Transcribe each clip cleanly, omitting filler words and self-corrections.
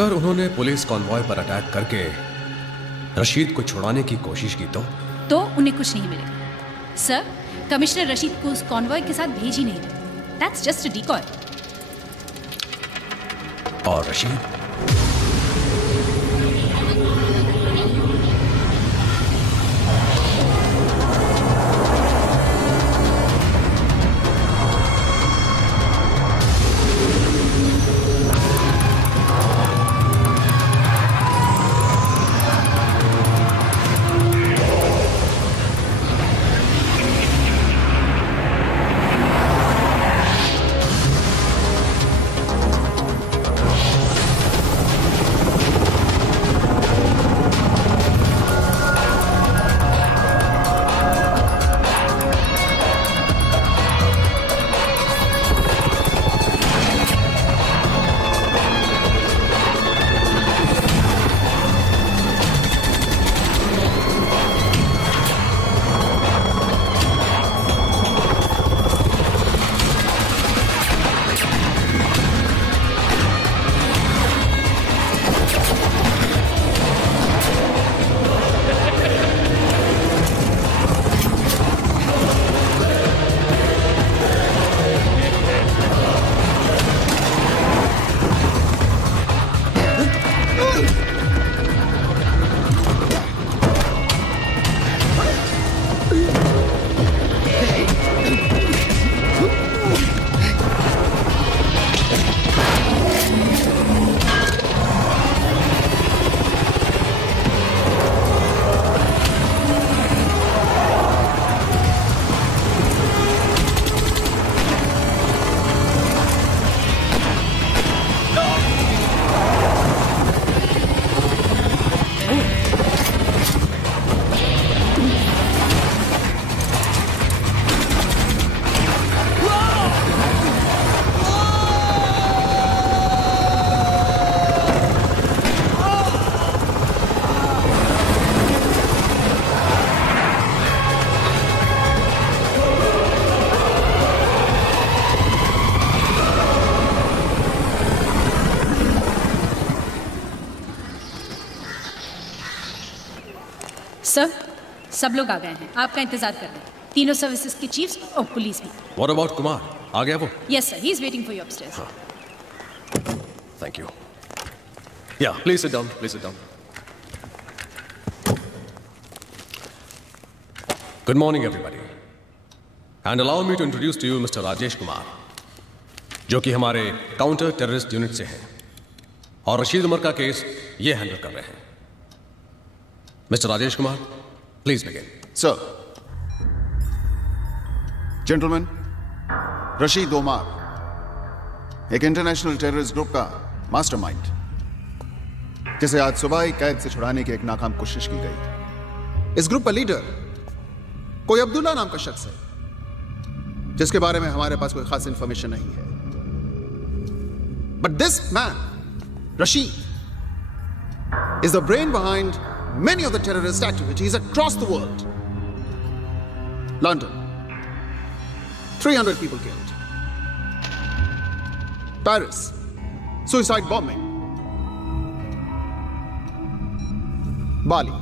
अगर उन्होंने police convoy पर अटैक करके रशीद को छुड़ाने की कोशिश की तो उन्हें कुछ नहीं मिलेगा सर। कमिश्नर रशीद को उस कॉन्वॉय के साथ भेज ही नहीं रहे। That's just a decoy. और रशीद सर, सब लोग आ गए हैं। आपका इंतजार कर रहे हैं। तीनों सर्विसेज के चीफ्स और पुलिस भी। What about Kumar? आ गया वो? Yes sir, he is waiting for you upstairs. Thank you. Yeah, please sit down. Please sit down. Good morning, everybody. And allow me to introduce to you Mr. Rajesh Kumar, जो कि हमारे counter terrorist unit से हैं और रशीद उमर का case ये handle कर रहे हैं। Mr. Rajesh Kumar, please begin. Sir. Gentlemen, Rashid Umar एक इंटरनेशनल टेररिस्ट ग्रुप का मास्टरमाइंड, जिसे आज सुबह ही कैद से छुड़ाने की एक नाकाम कोशिश की गई। इस ग्रुप का लीडर कोई अब्दुल्ला नाम का शख्स है, जिसके बारे में हमारे पास कोई खास इंफॉर्मेशन नहीं है। But this man, Rashid, is the brain behind many of the terrorist activities across the world. London, 300 people killed. Paris, suicide bombing. Bali,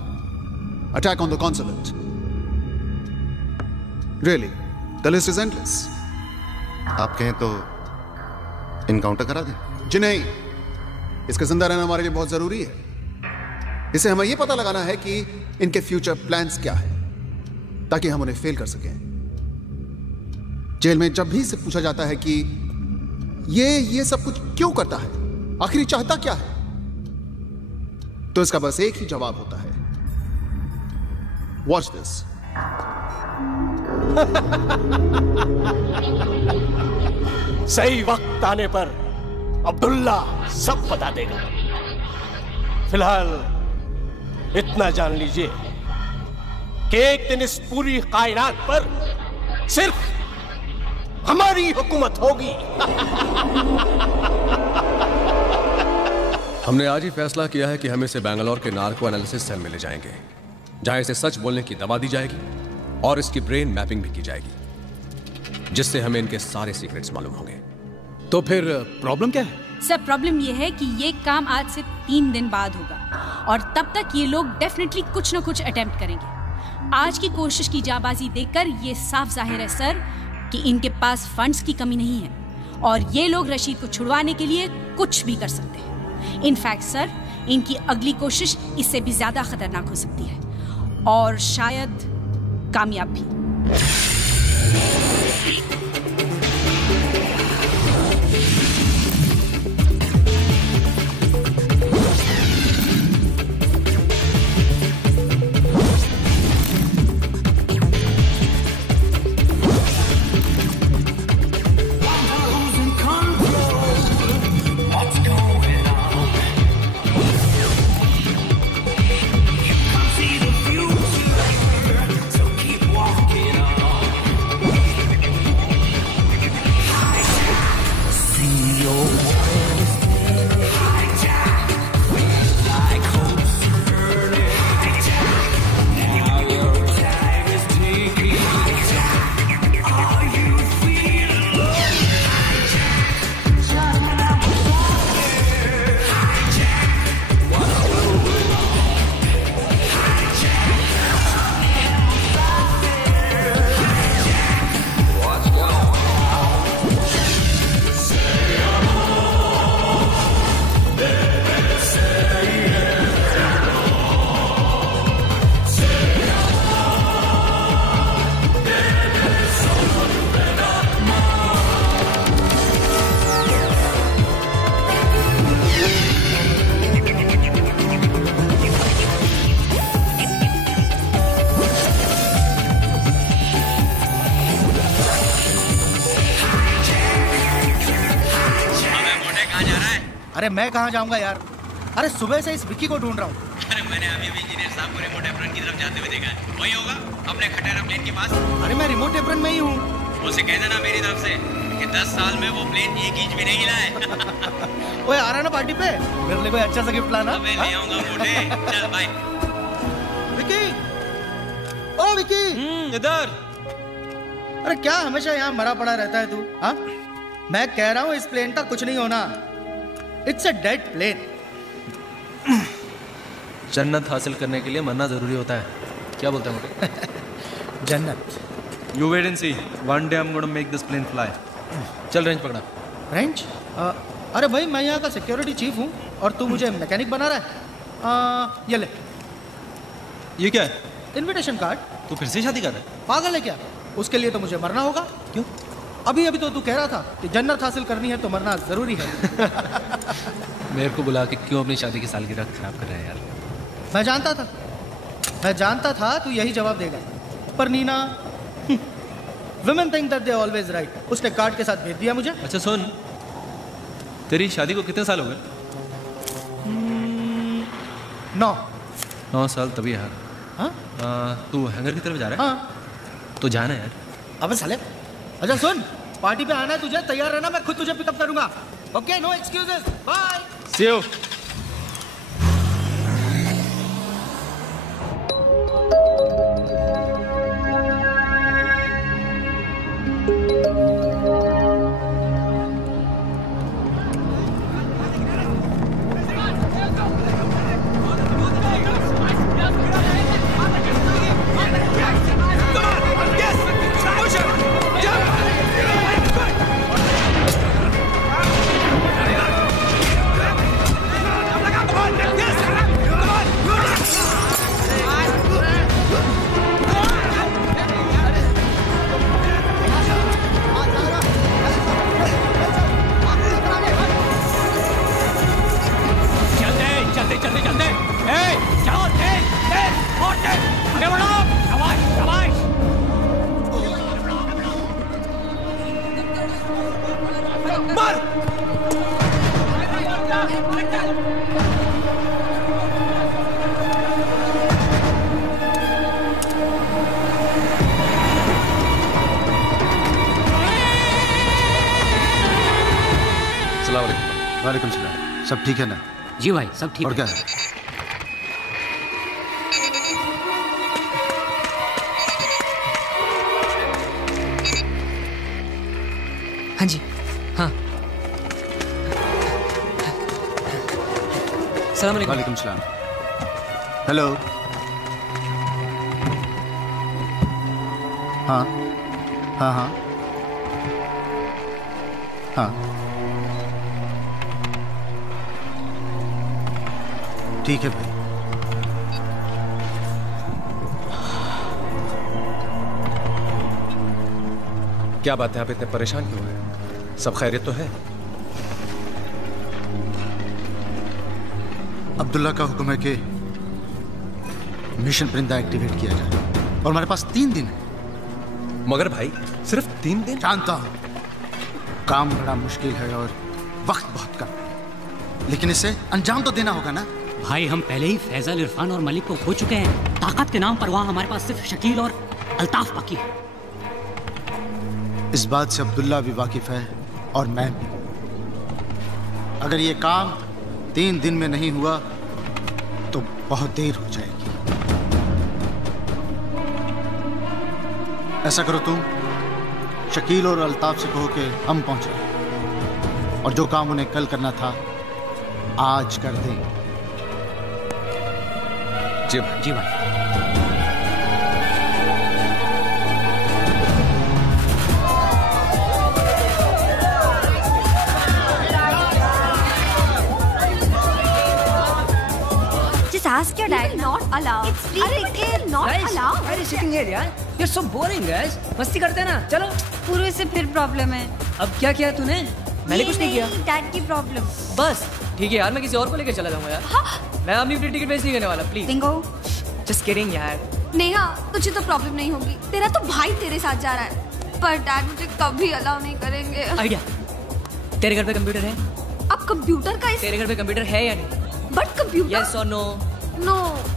attack on the consulate. Really, the list is endless. आप कहें तो encounter करा दें? जी नहीं, इसका जिंदा रहना हमारे लिए बहुत जरूरी है। इसे हमें यह पता लगाना है कि इनके फ्यूचर प्लान्स क्या है, ताकि हम उन्हें फेल कर सकें। जेल में जब भी से पूछा जाता है कि ये सब कुछ क्यों करता है, आखिर चाहता क्या है, तो इसका बस एक ही जवाब होता है, वॉच दिस। सही वक्त आने पर अब्दुल्ला सब बता देगा। फिलहाल इतना जान लीजिए कि एक दिन इस पूरी कायनात पर सिर्फ हमारी हुकूमत होगी। हमने आज ही फैसला किया है कि हम इसे बेंगलोर के नार्को एनालिसिस सेल में ले जाएंगे, जहां इसे सच बोलने की दवा दी जाएगी और इसकी ब्रेन मैपिंग भी की जाएगी, जिससे हमें इनके सारे सीक्रेट्स मालूम होंगे। तो फिर प्रॉब्लम क्या है? सर प्रॉब्लम ये है कि ये काम आज से 3 दिन बाद होगा और तब तक ये लोग डेफिनेटली कुछ ना कुछ अटेम्प्ट करेंगे। आज की कोशिश की जाबाजी देखकर ये साफ जाहिर है सर कि इनके पास फंड्स की कमी नहीं है और ये लोग रशीद को छुड़वाने के लिए कुछ भी कर सकते हैं। इनफैक्ट सर इनकी अगली कोशिश इससे भी ज्यादा खतरनाक हो सकती है और शायद कामयाब भी। अरे मैं कहाँ जाऊंगा यार, अरे सुबह से इस विक्की को ढूंढ रहा हूँ। अरे मैंने अभी भी इंजीनियर साहब को रिमोट एप्रन की तरफ जाते हुए देखा है। वही होगा अपने खटेरा प्लेन के पास। अरे मैं रिमोट एप्रन में ही हूँ। उसे कह देना मेरी तरफ से कि 10 साल में वो प्लेन 1 इंच भी नहीं हिला है। ओए आ रहा ना पार्टी पे, मेरे लिए कोई अच्छा सा गिफ्ट लाना। मैं ले आऊंगा मोटे। चल बाय। विक्की, ओ विक्की, इधर। अरे क्या हमेशा यहाँ मरा पड़ा रहता है तू? हाँ, मैं कह रहा हूँ इस प्लेन का कुछ नहीं होना। It's a dead plane. जन्नत हासिल करने के लिए मरना जरूरी होता है। क्या बोलते हैं मोटे? जन्नत। You wait and see. One day I'm going to make this plane fly. चल रेंज पकड़ा। रेंज? अरे भाई मैं यहाँ का सिक्योरिटी चीफ हूँ और तू मुझे मैकेनिक बना रहा है। ये ले। ये क्या है? Invitation card. तू फिर से शादी कर रहा है? पागल है क्या? उसके लिए तो मुझे मरना होगा। क्यों? अभी तो तू कह रहा था कि जन्नत हासिल करनी है तो मरना जरूरी है। मेरे को बुला के क्यों अपनी शादी की सालगिरह खराब कर रहा है यार? मैं जानता था तू यही जवाब देगा, पर Nina, women think that they are always right. उसने कार्ड के साथ भेज दिया मुझे। अच्छा सुन, तेरी शादी को कितने साल हो गए? 9 साल। तभी यार। हाँ? तू हैंगर की तरफ जा रहा है? हाँ। तो जाना यार। अबे साले, अच्छा सुन, पार्टी पे आना है तुझे, तैयार रहना, मैं खुद तुझे पिकअप करूंगा। Okay, no excuses, bye. See you. वालेकुम सलाम। सब ठीक है ना? जी भाई सब ठीक। और क्या है? हाँ जी, हाँ। सलाम अलैकुम। वालेकुम सलाम। हेलो। हाँ हाँ हाँ हाँ, ठीक है भाई। क्या बात है, आप इतने परेशान क्यों हैं? सब खैरियत तो है? अब्दुल्ला का हुक्म है कि मिशन परिंदा एक्टिवेट किया जाए और हमारे पास 3 दिन है। मगर भाई सिर्फ 3 दिन? जानता हूं काम बड़ा मुश्किल है और वक्त बहुत कम है, लेकिन इसे अंजाम तो देना होगा ना। भाई हम पहले ही फैजल, इरफान और मलिक को खो चुके हैं। ताकत के नाम पर वहां हमारे पास सिर्फ शकील और अल्ताफ बाकी है। इस बात से अब्दुल्ला भी वाकिफ है और मैं भी। अगर ये काम 3 दिन में नहीं हुआ तो बहुत देर हो जाएगी। ऐसा करो, तुम शकील और अल्ताफ से कहो कि हम पहुंच रहे और जो काम उन्हें कल करना था आज कर दें। जी भाई। जी भाई। Ask your dad. Not allowed. It's free ticket. Not allowed. Why are you sitting here, yaar? You're so boring, guys. मस्ती करते हैं ना, चलो। पूरे से फिर प्रॉब्लम है। अब क्या किया तूने? मैंने कुछ नहीं किया। डैड की प्रॉब्लम। बस ठीक है यार, मैं किसी और को लेकर चला जाऊंगा यार। हाँ? मैं अपनी फ्री टिकट वेस्ट नहीं करने वाला, प्लीज। बिंगो। Just kidding यार। नेहा, तुझे तो प्रॉब्लम नहीं होगी। तेरा तो भाई तेरे साथ जा रहा है, पर डैड मुझे कभी अलाउ नहीं करेंगे। आइडिया। तेरे घर पे कंप्यूटर है? अब कंप्यूटर का तेरे घर पे कंप्यूटर है या नहीं? But computer. Yes or no? No.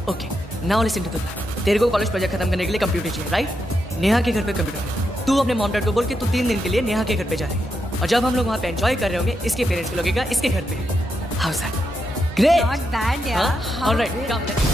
Okay, now listen to the plan. तेरे को कॉलेज प्रोजेक्ट खत्म करने के लिए कंप्यूटर चाहिए, राइट? नेहा के घर पे कंप्यूटर है। तू अपने मॉम डैड को बोल के तू 3 दिन के लिए नेहा के घर पे जा रही है, और जब हम लोग वहाँ पे एंजॉय कर रहे होंगे, इसके पेरेंट्स को लगेगा इसके घर पे। How is that? Great. Not bad यार। Alright, come let's.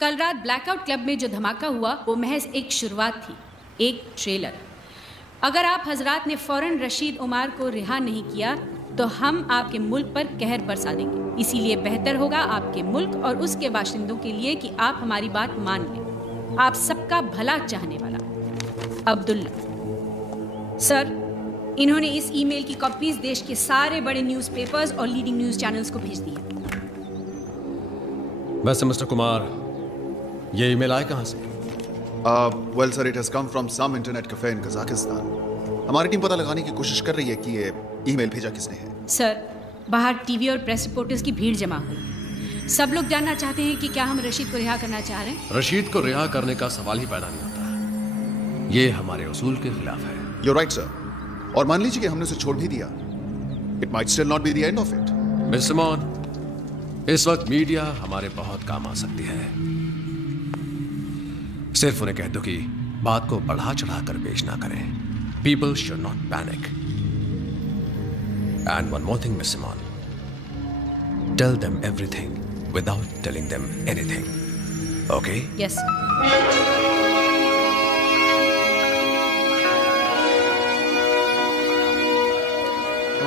कल रात ब्लैकआउट क्लब में जो धमाका हुआ वो महज एक शुरुआत थी, एक ट्रेलर। अगर आप हजरात ने फौरन रशीद उमर को रिहा नहीं किया तो हम आपके मुल्क पर कहर बरसा देंगे। इसीलिए बेहतर होगा आपके मुल्क और उसके बाशिंदों के लिए कि आप हमारी बात मान लें। आप सबका भला चाहने वाला अब्दुल्ला। सर, इन्होंने इस ईमेल की कॉपीज देश के सारे बड़े न्यूज़पेपर्स और लीडिंग न्यूज चैनल्स को भेज दी है। वैसे मिस्टर कुमार, ये ईमेल आए कहां से? Well sir, it has come from some internet cafe in Kazakhstan. हमारी टीम पता लगाने की कोशिश कर रही है कि ये ईमेल भेजा किसने है। सर, बाहर टीवी और प्रेस रिपोर्टर्स की भीड़ जमा हुई। सब लोग जानना चाहते हैं कि क्या हम रशीद को रिहा करना चाह रहे हैं। रशीद को रिहा करने का सवाल ही पैदा नहीं होता। ये हमारे उसूल के खिलाफ है। You're right, sir. और मान लीजिए कि हमने उसे छोड़ भी दिया, It might still not be the end of it. Miss Simone, इस वक्त मीडिया हमारे बहुत काम आ सकती है। सिर्फ उन्हें कह दो कि बात को बढ़ा चढ़ा कर पेश ना करें। People should not panic. And one more thing, Miss Simon. Tell them everything without telling them anything. Okay? Yes.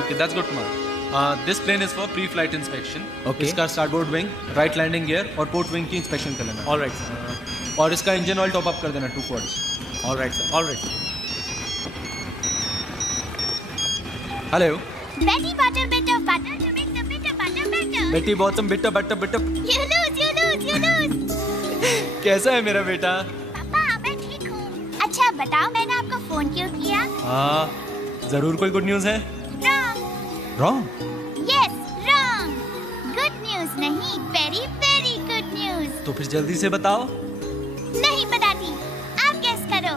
Okay, that's good, Kumar. This plane is for pre-flight inspection. Okay. इसका starboard wing, right landing gear और port wing की inspection कर लेना. All right, sir. और इसका engine oil top up कर देना 2 quarts. All right, sir. All right, sir. Hello. Betty butter, bitter butter to make the bitter butter better. Betty bottom, bitter, butter, bitter. You lose, you lose, you lose. कैसा है मेरा बेटा? पापा, मैं ठीक हूँ। अच्छा बताओ, मैंने आपको फोन क्यों किया? हाँ, जरूर कोई गुड न्यूज़ है? Wrong. Wrong? Yes, wrong. Good news नहीं, very very good news. तो फिर जल्दी से बताओ। नहीं बताती, आप गेस करो।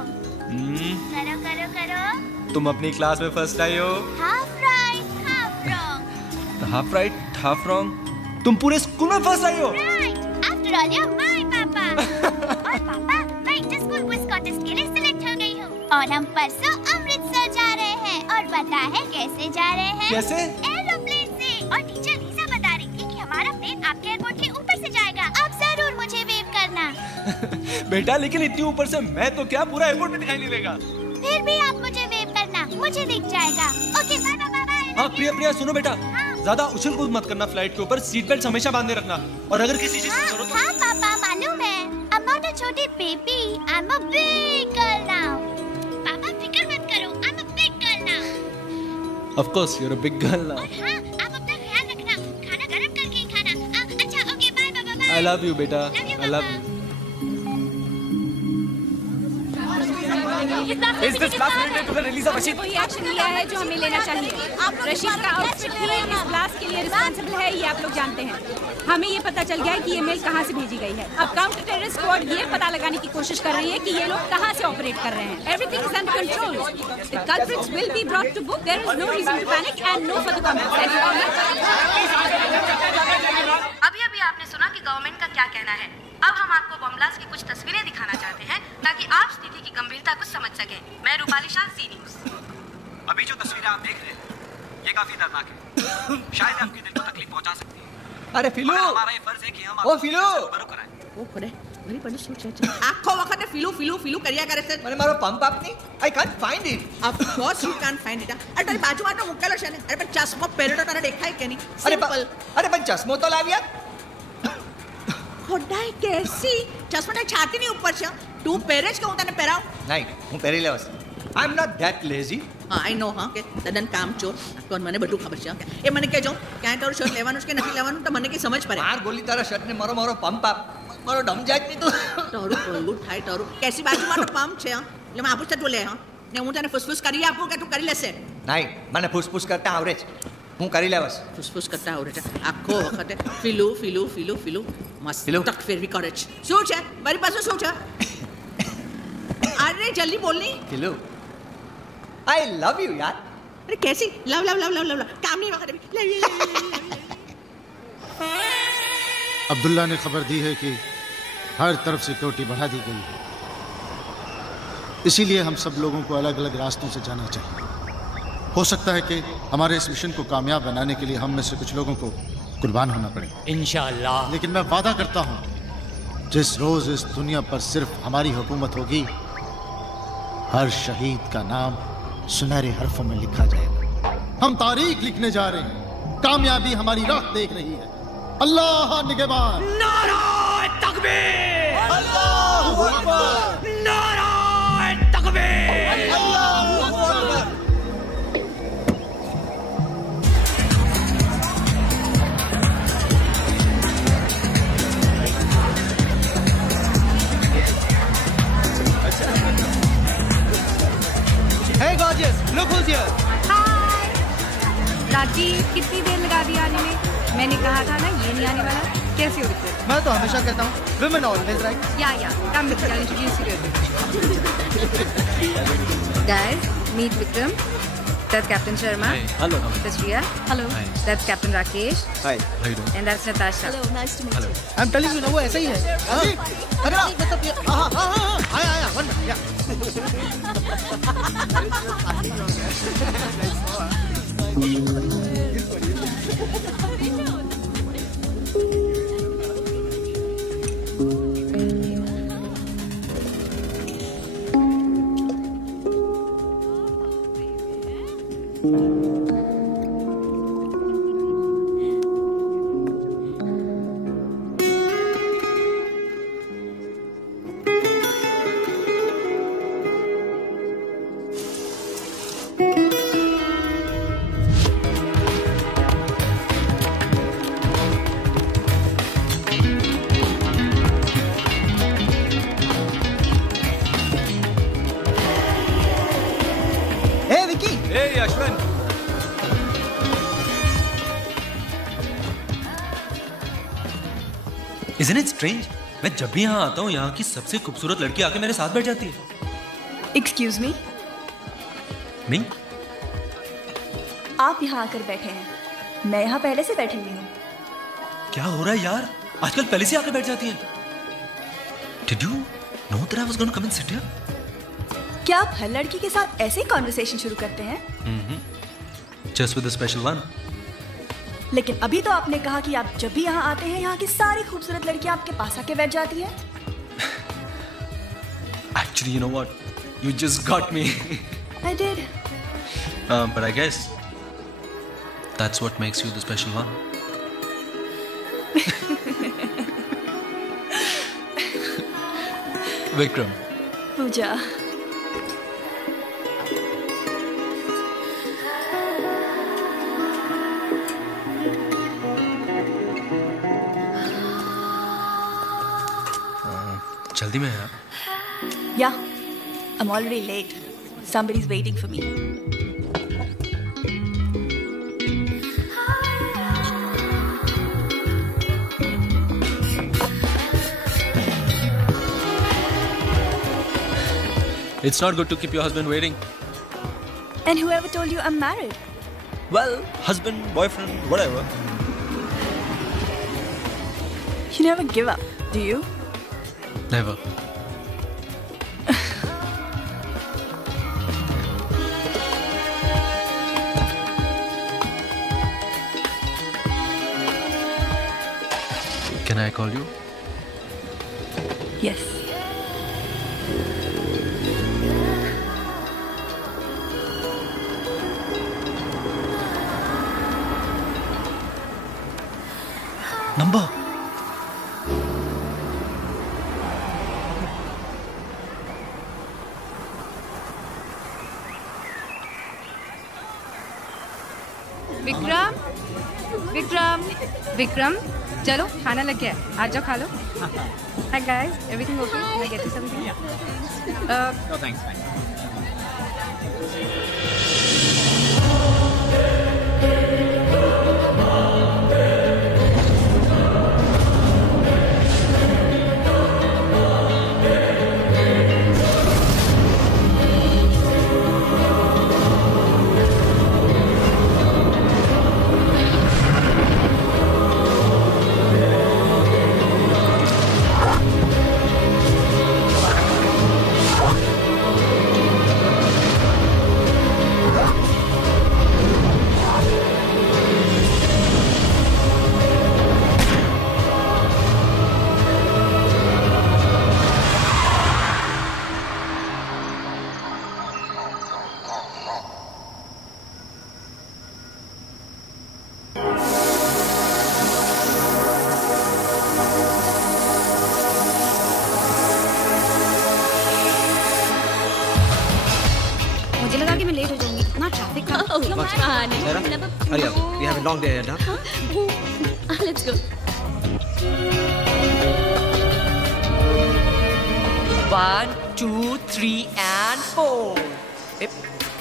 करो करो करो। तुम अपनी क्लास में फर्स्ट आई हो। Half right, half wrong. Half right, half wrong. तुम पूरे स्कूल में फर्स्ट आई हो। Right. After all, you're my papa. और पापा, मैं इंटर स्कूल क्विज और हम परसों अमृतसर जा रहे हैं। और पता है कैसे जा रहे हैं? कैसे? एरोप्लेन से। और टीचर लीजा बता रही थी कि हमारा प्लेन आपके एयरपोर्ट के ऊपर से जाएगा। आप जरूर मुझे वेव करना। बेटा लेकिन इतनी ऊपर से मैं तो क्या पूरा एयरपोर्ट में दिखाई नहीं देगा। फिर भी आप मुझे वेव करना, मुझे दिख जाएगा। Okay bye bye bye. हाँ प्रिया सुनो बेटा, ज्यादा उछल कूद मत करना फ्लाइट के ऊपर, सीट बेल्ट हमेशा बांधे रखना। और अगर किसी चीज से जरूरत हो। हाँ पापा मालूम है। I'm not a छोटी baby, I'm a big girl now. पापा फिक्र मत करो, I'm a big girl now. Of course you're a big girl now. और हाँ आप अपना ख्याल रखना, खाना गरम करके ही खाना। अच्छा okay bye bye bye. I love you बेटा, I love you. Is this blast related to the release of Rashid? कोई एक्शन लिया है जो हमें लेना चाहिए। रशीद का आउटफिट ही इस ब्लास्ट के लिए रिस्पांसिबल है, ये आप लोग जानते हैं। हमें ये पता चल गया है कि ये मेल कहाँ से भेजी गई है। अब काउंटर टेररिस्ट स्क्वाड ये पता लगाने की कोशिश कर रही है कि ये लोग कहाँ से ऑपरेट कर रहे हैं। Everything is under control. The culprits will be brought to book. There is no reason to panic and no further comments. अभी आपने सुना कि गवर्नमेंट का क्या कहना है। अब हम आपको बम ब्लास्ट की कुछ तस्वीरें दिखाना चाहते हैं ताकि आप स्थिति की गंभीरता को समझ सकें। मैं रूपाली शाह, जी न्यूज़। अभी जो तस्वीरें आप देख रहे हैं ये काफी दर्दनाक है। शायद आपके दिल को तकलीफ पहुंचा सकती है। अरे फिलू, हमारा ये फर्ज है कि हम ओ फिलू, ओ करे मेरी बड़ी सोच है। आखो वखत फिलू करिया करे છે મને મારો પંપ આપની I can't find it. Of course you can't find it. અરે તારી બાજુમાં તો મુકેલો છે ને. અરે પણ ચશ્મો પહેરેલો તારે દેખાય કે નહીં? સિમ્પલ. અરે પણ ચશ્મો તો લાવ્યા. ખોડાઈ કેસી ચશ્મો ને છાતી ની ઉપર છે. તું પહેરે છે કે હું તને પહેરાવું? નહીં, હું પહેરી લેવસ. I'm not that lazy. I know હા કે તદન કામ ચોર. કોણ મને બધું ખબર છે. એ મને કહેજો ક્યાં તારું શર્ટ લેવાનું છે કે નથી લેવાનું તો મને કે સમજ પડે. માર ગોલી તારા શર્ટ ને મારો પંપ આપ. મારો ડમ જાય નહીં તો તારું કોલું થાય તારું. કેસી બાજુમાં તો પંપ છે હા. એટલે હું આપું છું તું લે હા. ને હું તને ફુસફુસ કરી આપું કે તું કરી લેશે? નહીં, મને ફુસફુસ કરતા આવડે છે. હું કરી લેવસ. ફુસફુસ કરતા આવડે છે. આખો વખતે ફિલુ મસ્ત તક ફેરવી કરે છે. શું છે મારી પાસે શું છે? અરે જલ્દી બોલ ની. ફિલુ I love you यार. अरे कैसी लव काम नहीं वगैरह अब्दुल्ला ने खबर दी है कि हर तरफ सिक्योरिटी बढ़ा दी गई है, इसीलिए हम सब लोगों को अलग अलग रास्तों से जाना चाहिए। हो सकता है कि हमारे इस मिशन को कामयाब बनाने के लिए हम में से कुछ लोगों को कुर्बान होना पड़े इंशाअल्लाह। लेकिन मैं वादा करता हूँ जिस रोज इस दुनिया पर सिर्फ हमारी हुकूमत होगी, हर शहीद का नाम सुनहरे हरफों में लिखा जाएगा। हम तारीख लिखने जा रहे हैं, कामयाबी हमारी राह देख रही है। अल्लाह निगहबान। नाराए तकबीर, अल्लाहू अकबर, नाराए तकबीर, Allahu Akbar. Hey gorgeous, look who's here. हाय राजीव, कितनी देर लगा दी आने में? मैंने कहा था ना ये नहीं आने वाला। कैसी हो विक्रम? मैं तो हमेशा कहता हूँ women always right. या कम Vikram, introduce you. Guys, meet Vikram. That's Captain Sharma. Hi. Hello. That's Riya. Hello. Hi. That's Captain Rakesh. Hi. How you doing? And that's Natasha. Hello, nice to meet you. I'm telling you ना वो ऐसा ही है. अगर आप मतलब हाँ आया one या Isn't it strange? मैं जब भी यहाँ आता हूँ यहाँ की सबसे खूबसूरत लड़की आके मेरे साथ बैठ जाती है। Excuse me? नहीं? आप यहाँ आकर बैठे हैं, मैं यहाँ पहले से बैठी हुई हूँ। क्या हो रहा है यार? आजकल पहले से आके बैठ जाती है। Did you know that I was going to come and sit here? क्या आप हर लड़की के साथ ऐसे कॉन्वर्सेशन शुरू करते हैं? Just with a special one. लेकिन अभी तो आपने कहा कि आप जब भी यहाँ आते हैं यहाँ की सारी खूबसूरत लड़कियाँ आपके पास आके बैठ जाती हैं। Actually, you know what? You just got me. I did. But I guess that's what makes you the special one. Vikram. Pooja. जल्दी में है। Yeah, I'm already late. Somebody's waiting for me. It's not good to keep your husband waiting. And whoever told you I'm married? Well, husband, boyfriend, whatever. You never give up, do you? Never. Can I call you? Yes. Number. Vikram, Vikram, Vikram, चलो खाना लग गया है, आ जाओ खा लो। Hi guys, everything okay? Can I get you something? No thanks, fine. मुझे लगा कि मैं लेट हो जाऊंगी, इतना ट्रैफिक था। Hurry up, we have a long day ahead, huh? Let's go. 1, 2, 3 and 4.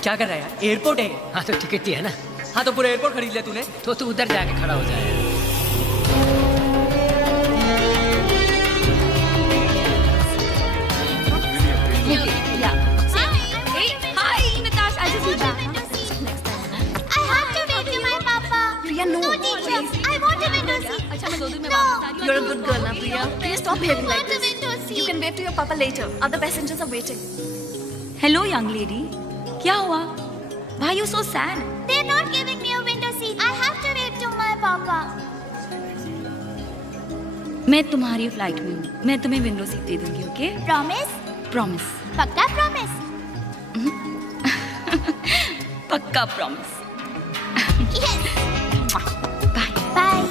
क्या कर रहा है यार? एयरपोर्ट है। हाँ तो टिकट ही है ना। हाँ तो पूरा एयरपोर्ट खरीद लिया तूने? तो तू उधर जाके खड़ा हो जाए। You're a good girl now, Priya. Please stop behaving like this. You can wave to your papa later. Other passengers are waiting. Hello, young lady. क्या हुआ? Why are you so sad? They're not giving me a window seat. I have to wave to my papa. मैं तुम्हारी flight में हूँ, मैं तुम्हें window seat दे दूंगी, okay? Promise? Promise. पक्का promise? पक्का promise. Yes. Bye. Bye.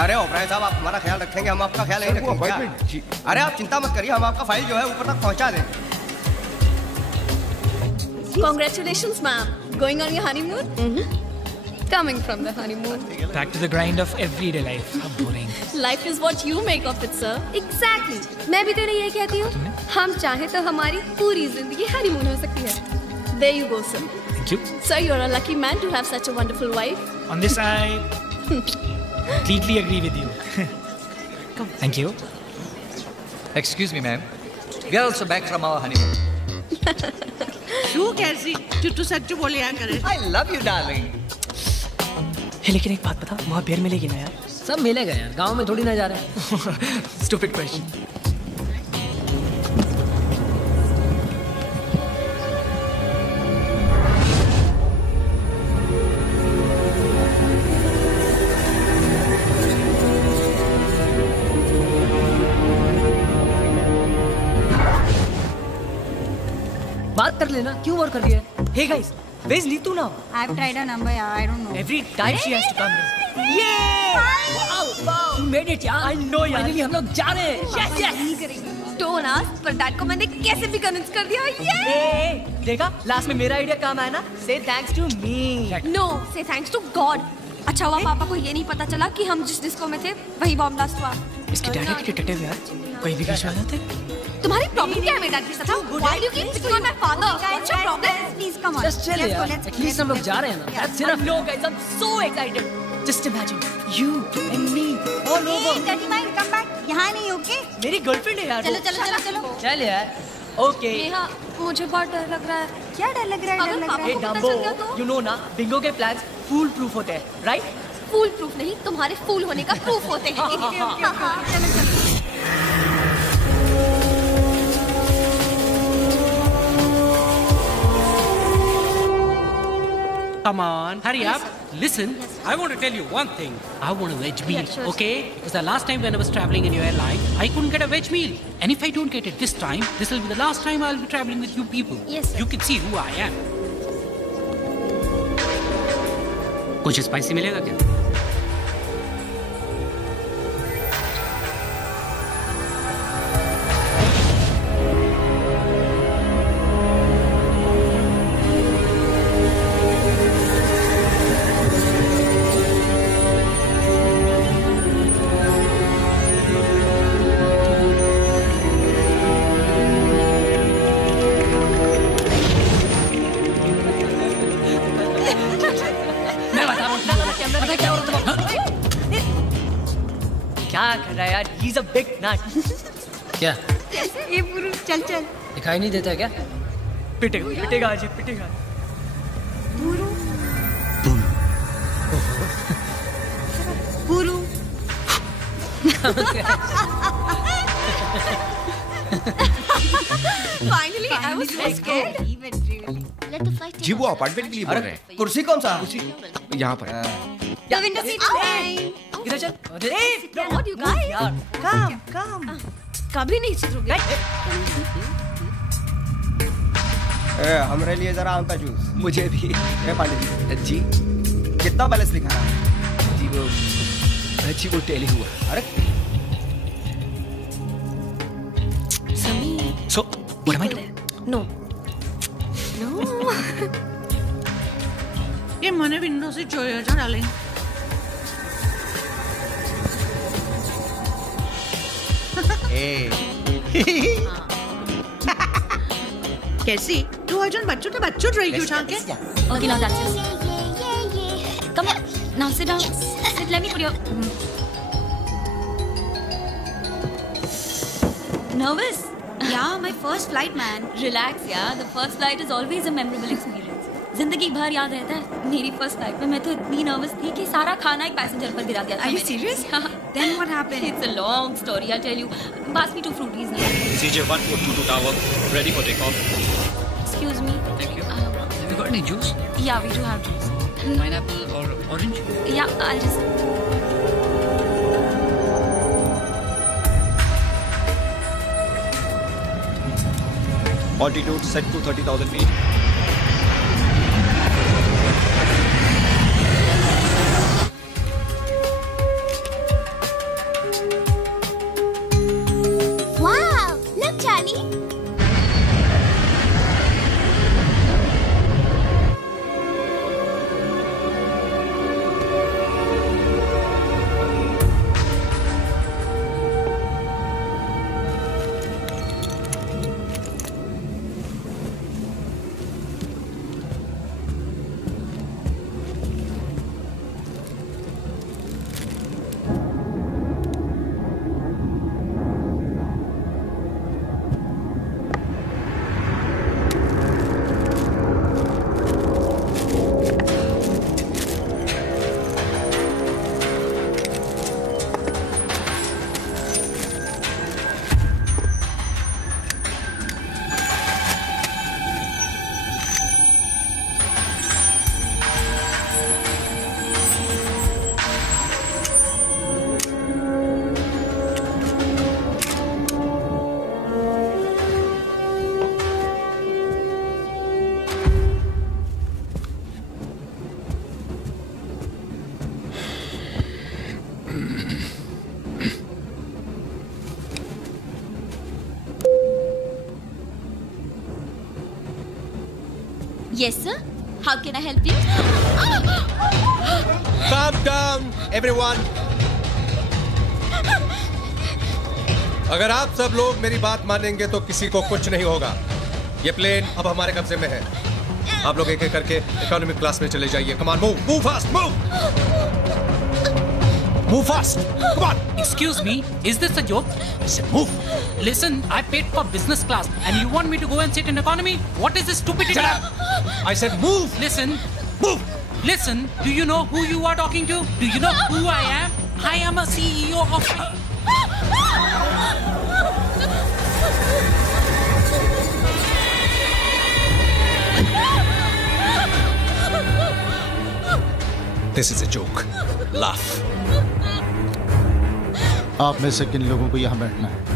अरे ओबराय साहब, आप हमारा ख्याल रखेंगे, हम आपका ख्याल नहीं रखेंगे क्या? अरे आप चिंता मत करिए, हम आपका फाइल जो है ऊपर तक पहुंचा देंगे। Congratulations, ma'am. Going on your honeymoon? Coming from the honeymoon. Back to the grind of everyday life. How boring. Life is what you make of it, sir. Exactly. मैं भी तेरे ये कहती हूँ. हम चाहे तो हमारी पूरी जिंदगी हनीमून हो सकती है. There you go, sir. Thank you. Sir, you're a lucky man to have such a wonderful wife. On this, I completely agree with you. Thank you. Excuse me, ma'am. We are also back from our honeymoon. तू कैसी चुट्टू सच्चू बोले यार करे. I love you, darling. हे लेकिन एक बात बता, वहाँ बियर मिलेगी ना यार? सब मिलेगा यार, गांव में थोड़ी ना जा रहे हैं. Stupid question. बात कर लेना, क्यों और कर दिया? Hey guys, where's Neetu now? I've tried her number, yeah, I don't know. Every time she has to come. Yeah! Wow! You made it, यार. I know, यार. Finally हम लोग जा रहे हैं. Yes, yes. Don't ask, पर dad को मैंने कैसे भी कन्विंस कर दिया. Hey, देखा? लास्ट में मेरा आइडिया काम आया ना? Say thanks to me. No, say thanks to God. अच्छा हुआ पापा को ये नहीं पता चला कि हम जिस डिस्को में थे वही बॉम्ब ब्लास्ट हुआ. इसके डैडी के डिटेक्टिव यार. कोई भी बीच में आ जाते. तुम्हारी प्रॉब्लम क्या है मेरे डैड के साथ? Why do you keep picking on my father? What's your problem? Please come on. Just chill यार. At least हम लोग जा रहे हैं ना. That's enough. No guys, I'm so excited. Just imagine you and me all over. Hey, Daddy mine, come back. यहाँ नहीं okay? मेरी गर्लफ्रेंड है यार. चलो चलो चलो चलो. चल यार. Okay. नेहा, मुझे बहुत डर लग रहा है. क्या डर लग रहा है? डर लग रहा है. Hey Dumbo, you know ना, बिंगो के plans fool proof होते हैं, right? Fool proof नहीं, तुम्हारे fool होने का proof होते हैं. चलो चलो. Come on, hurry up. Listen, I want to tell you one thing. I want a veg meal, okay? Because the last time when I was traveling in your airline, I couldn't get a veg meal. And if I don't get it this time, this will be the last time I'll be traveling with you people. Yes, sir. You can see who I am. कुछ spicy मिलेगा क्या? He's a big nut. क्या? ये पुरुष चल चल. दिखाई नहीं देता क्या? पिटेगा, पिटेगा आज, पिटेगा. पुरु. पुरु. Finally, I was so scared. जी वो अपार्टमेंट के लिए बोल रहे हैं. कुर्सी कौन सा? यहाँ पर. The window seat fine. इधर चल. Hey, what you guys? Come, come. कभी नहीं सुधरोगे. हमारे लिए जरा आम का जूस. मुझे भी. पांडे जी. कितना बैलेंस लिखा है? जी वो टेली हुआ. अरे. समी. So, what am I doing? No. No. ये मने विंडो से जोया जा डालें. कैसी? तू अर्जुन बच्चों तो बच्चों रही क्यों छांके? Okay, now that's it. Come on, now sit down. Sit, let me put your. Nervous? Yeah, my first flight, man. Relax, yeah. The first flight is always a memorable experience. जिंदगी भर याद रहता है. मेरी फर्स्ट फ्लाइट में मैं तो इतनी नर्वस थी कि सारा खाना एक पैसेंजर पर गिरा दिया था. Are you serious? Then what happened? It's a long story. I'll tell you. Pass me 2 fruities now. CJ 1422 tower, ready for takeoff. Excuse me. Thank you. Have you got any juice? Yeah, we do have juice. Pineapple or orange? Yeah, I'll just. Altitude set to 30,000 feet. Wow! Look, Charlie. Yes, sir. How can I help you? Calm down, everyone. अगर आप सब लोग मेरी बात मानेंगे तो किसी को कुछ नहीं होगा। ये प्लेन अब हमारे कब्जे में है। आप लोग एक एक करके इकोनॉमिक क्लास में चले जाइए। Come on, move, move fast, move. Move fast. Come on. Excuse me, is this a joke? I said move. Listen, I paid for business class and you want me to go and sit in economy? What is this stupidity? Shut up. I said move. Listen. Move. Listen, do you know who you are talking to? Do you know who I am? I am a CEO of... This is a joke. Laugh. आप में से किन लोगों को यहाँ बैठना है?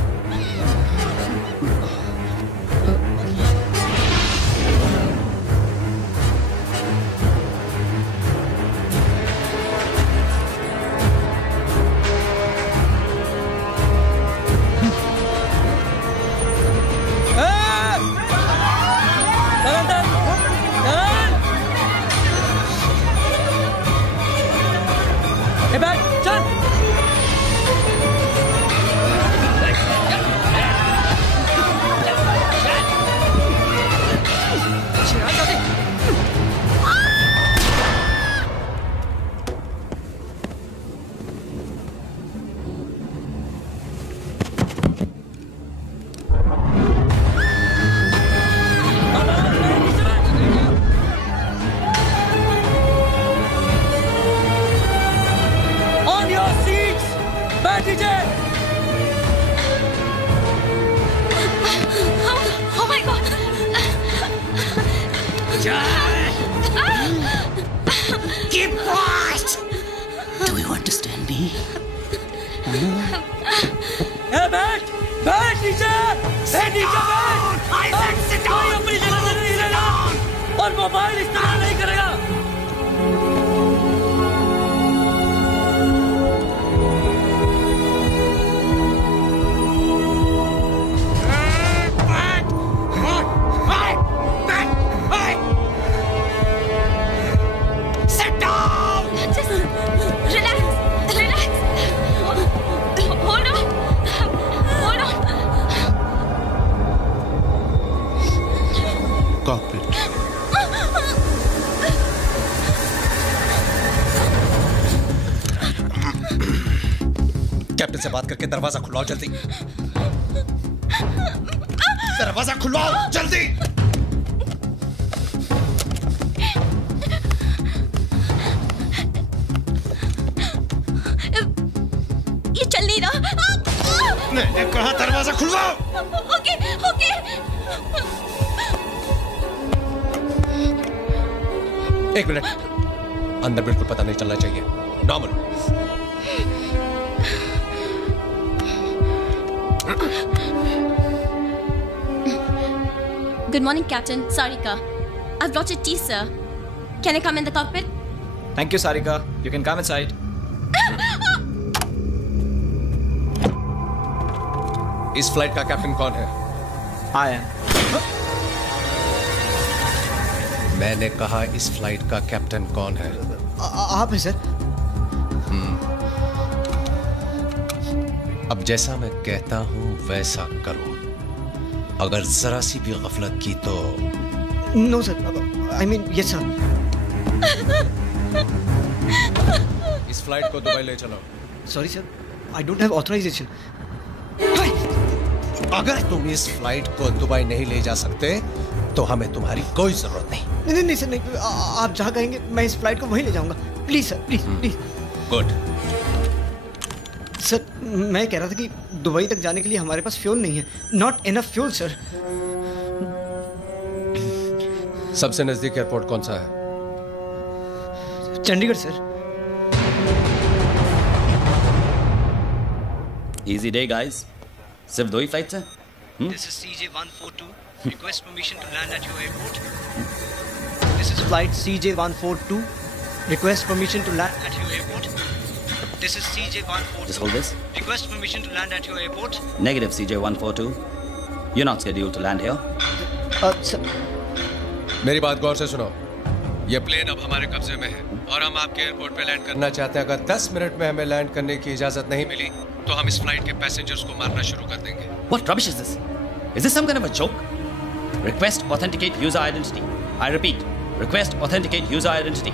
Captain से बात करके दरवाजा खुलवाओ जल्दी। दरवाजा खुलवाओ जल्दी। ये चल नहीं रहा। मैंने कहा दरवाजा खुलवाओ। Okay okay. एक मिनट, अंदर बिल्कुल पता नहीं चलना चाहिए। Normal. Good morning, Captain. Sarika. I've brought your tea, sir. Can I come in the cockpit? Thank you, Sarika. You can come inside. इस फ्लाइट का कैप्टन कौन है? I am. मैंने कहा इस फ्लाइट का कैप्टन कौन है? आप हैं सर। अब जैसा मैं कहता हूं वैसा करो। अगर जरा सी भी गफलत की तो no sir, I mean yes sir. इस फ्लाइट को दुबई ले चलो। Sorry sir, I don't have authorization. अगर तुम इस फ्लाइट को दुबई नहीं ले जा सकते तो हमें तुम्हारी कोई जरूरत नहीं। नहीं सर, नहीं। आप जहाँ कहेंगे मैं इस फ्लाइट को वहीं ले जाऊंगा। Please sir, please please. Good. Sir, मैं कह रहा था कि दुबई तक जाने के लिए हमारे पास फ्यूल नहीं है। Not enough fuel sir. सबसे नजदीक एयरपोर्ट कौन सा है? Chandigarh sir. Easy day guys. सिर्फ 2 ही फ्लाइट्स हैं। This is CJ142. Request permission to land at your airport. This is flight CJ142. Request permission to land at your airport. This is CJ142. Just hold this. Request permission to land at your airport. Negative CJ142. You're not scheduled to land here. Sir, मेरी बात गौर से सुनो। ये plane अब हमारे कब्जे में है और हम आपके एयरपोर्ट पे लैंड करना चाहते हैं। अगर 10 मिनट में हमें लैंड करने की इजाजत नहीं मिली तो हम इस फ्लाइट के पैसेंजर्स को मारना शुरू कर देंगे। What rubbish is this? Is this some kind of a joke? Request authenticate user identity. I repeat, request authenticate user identity.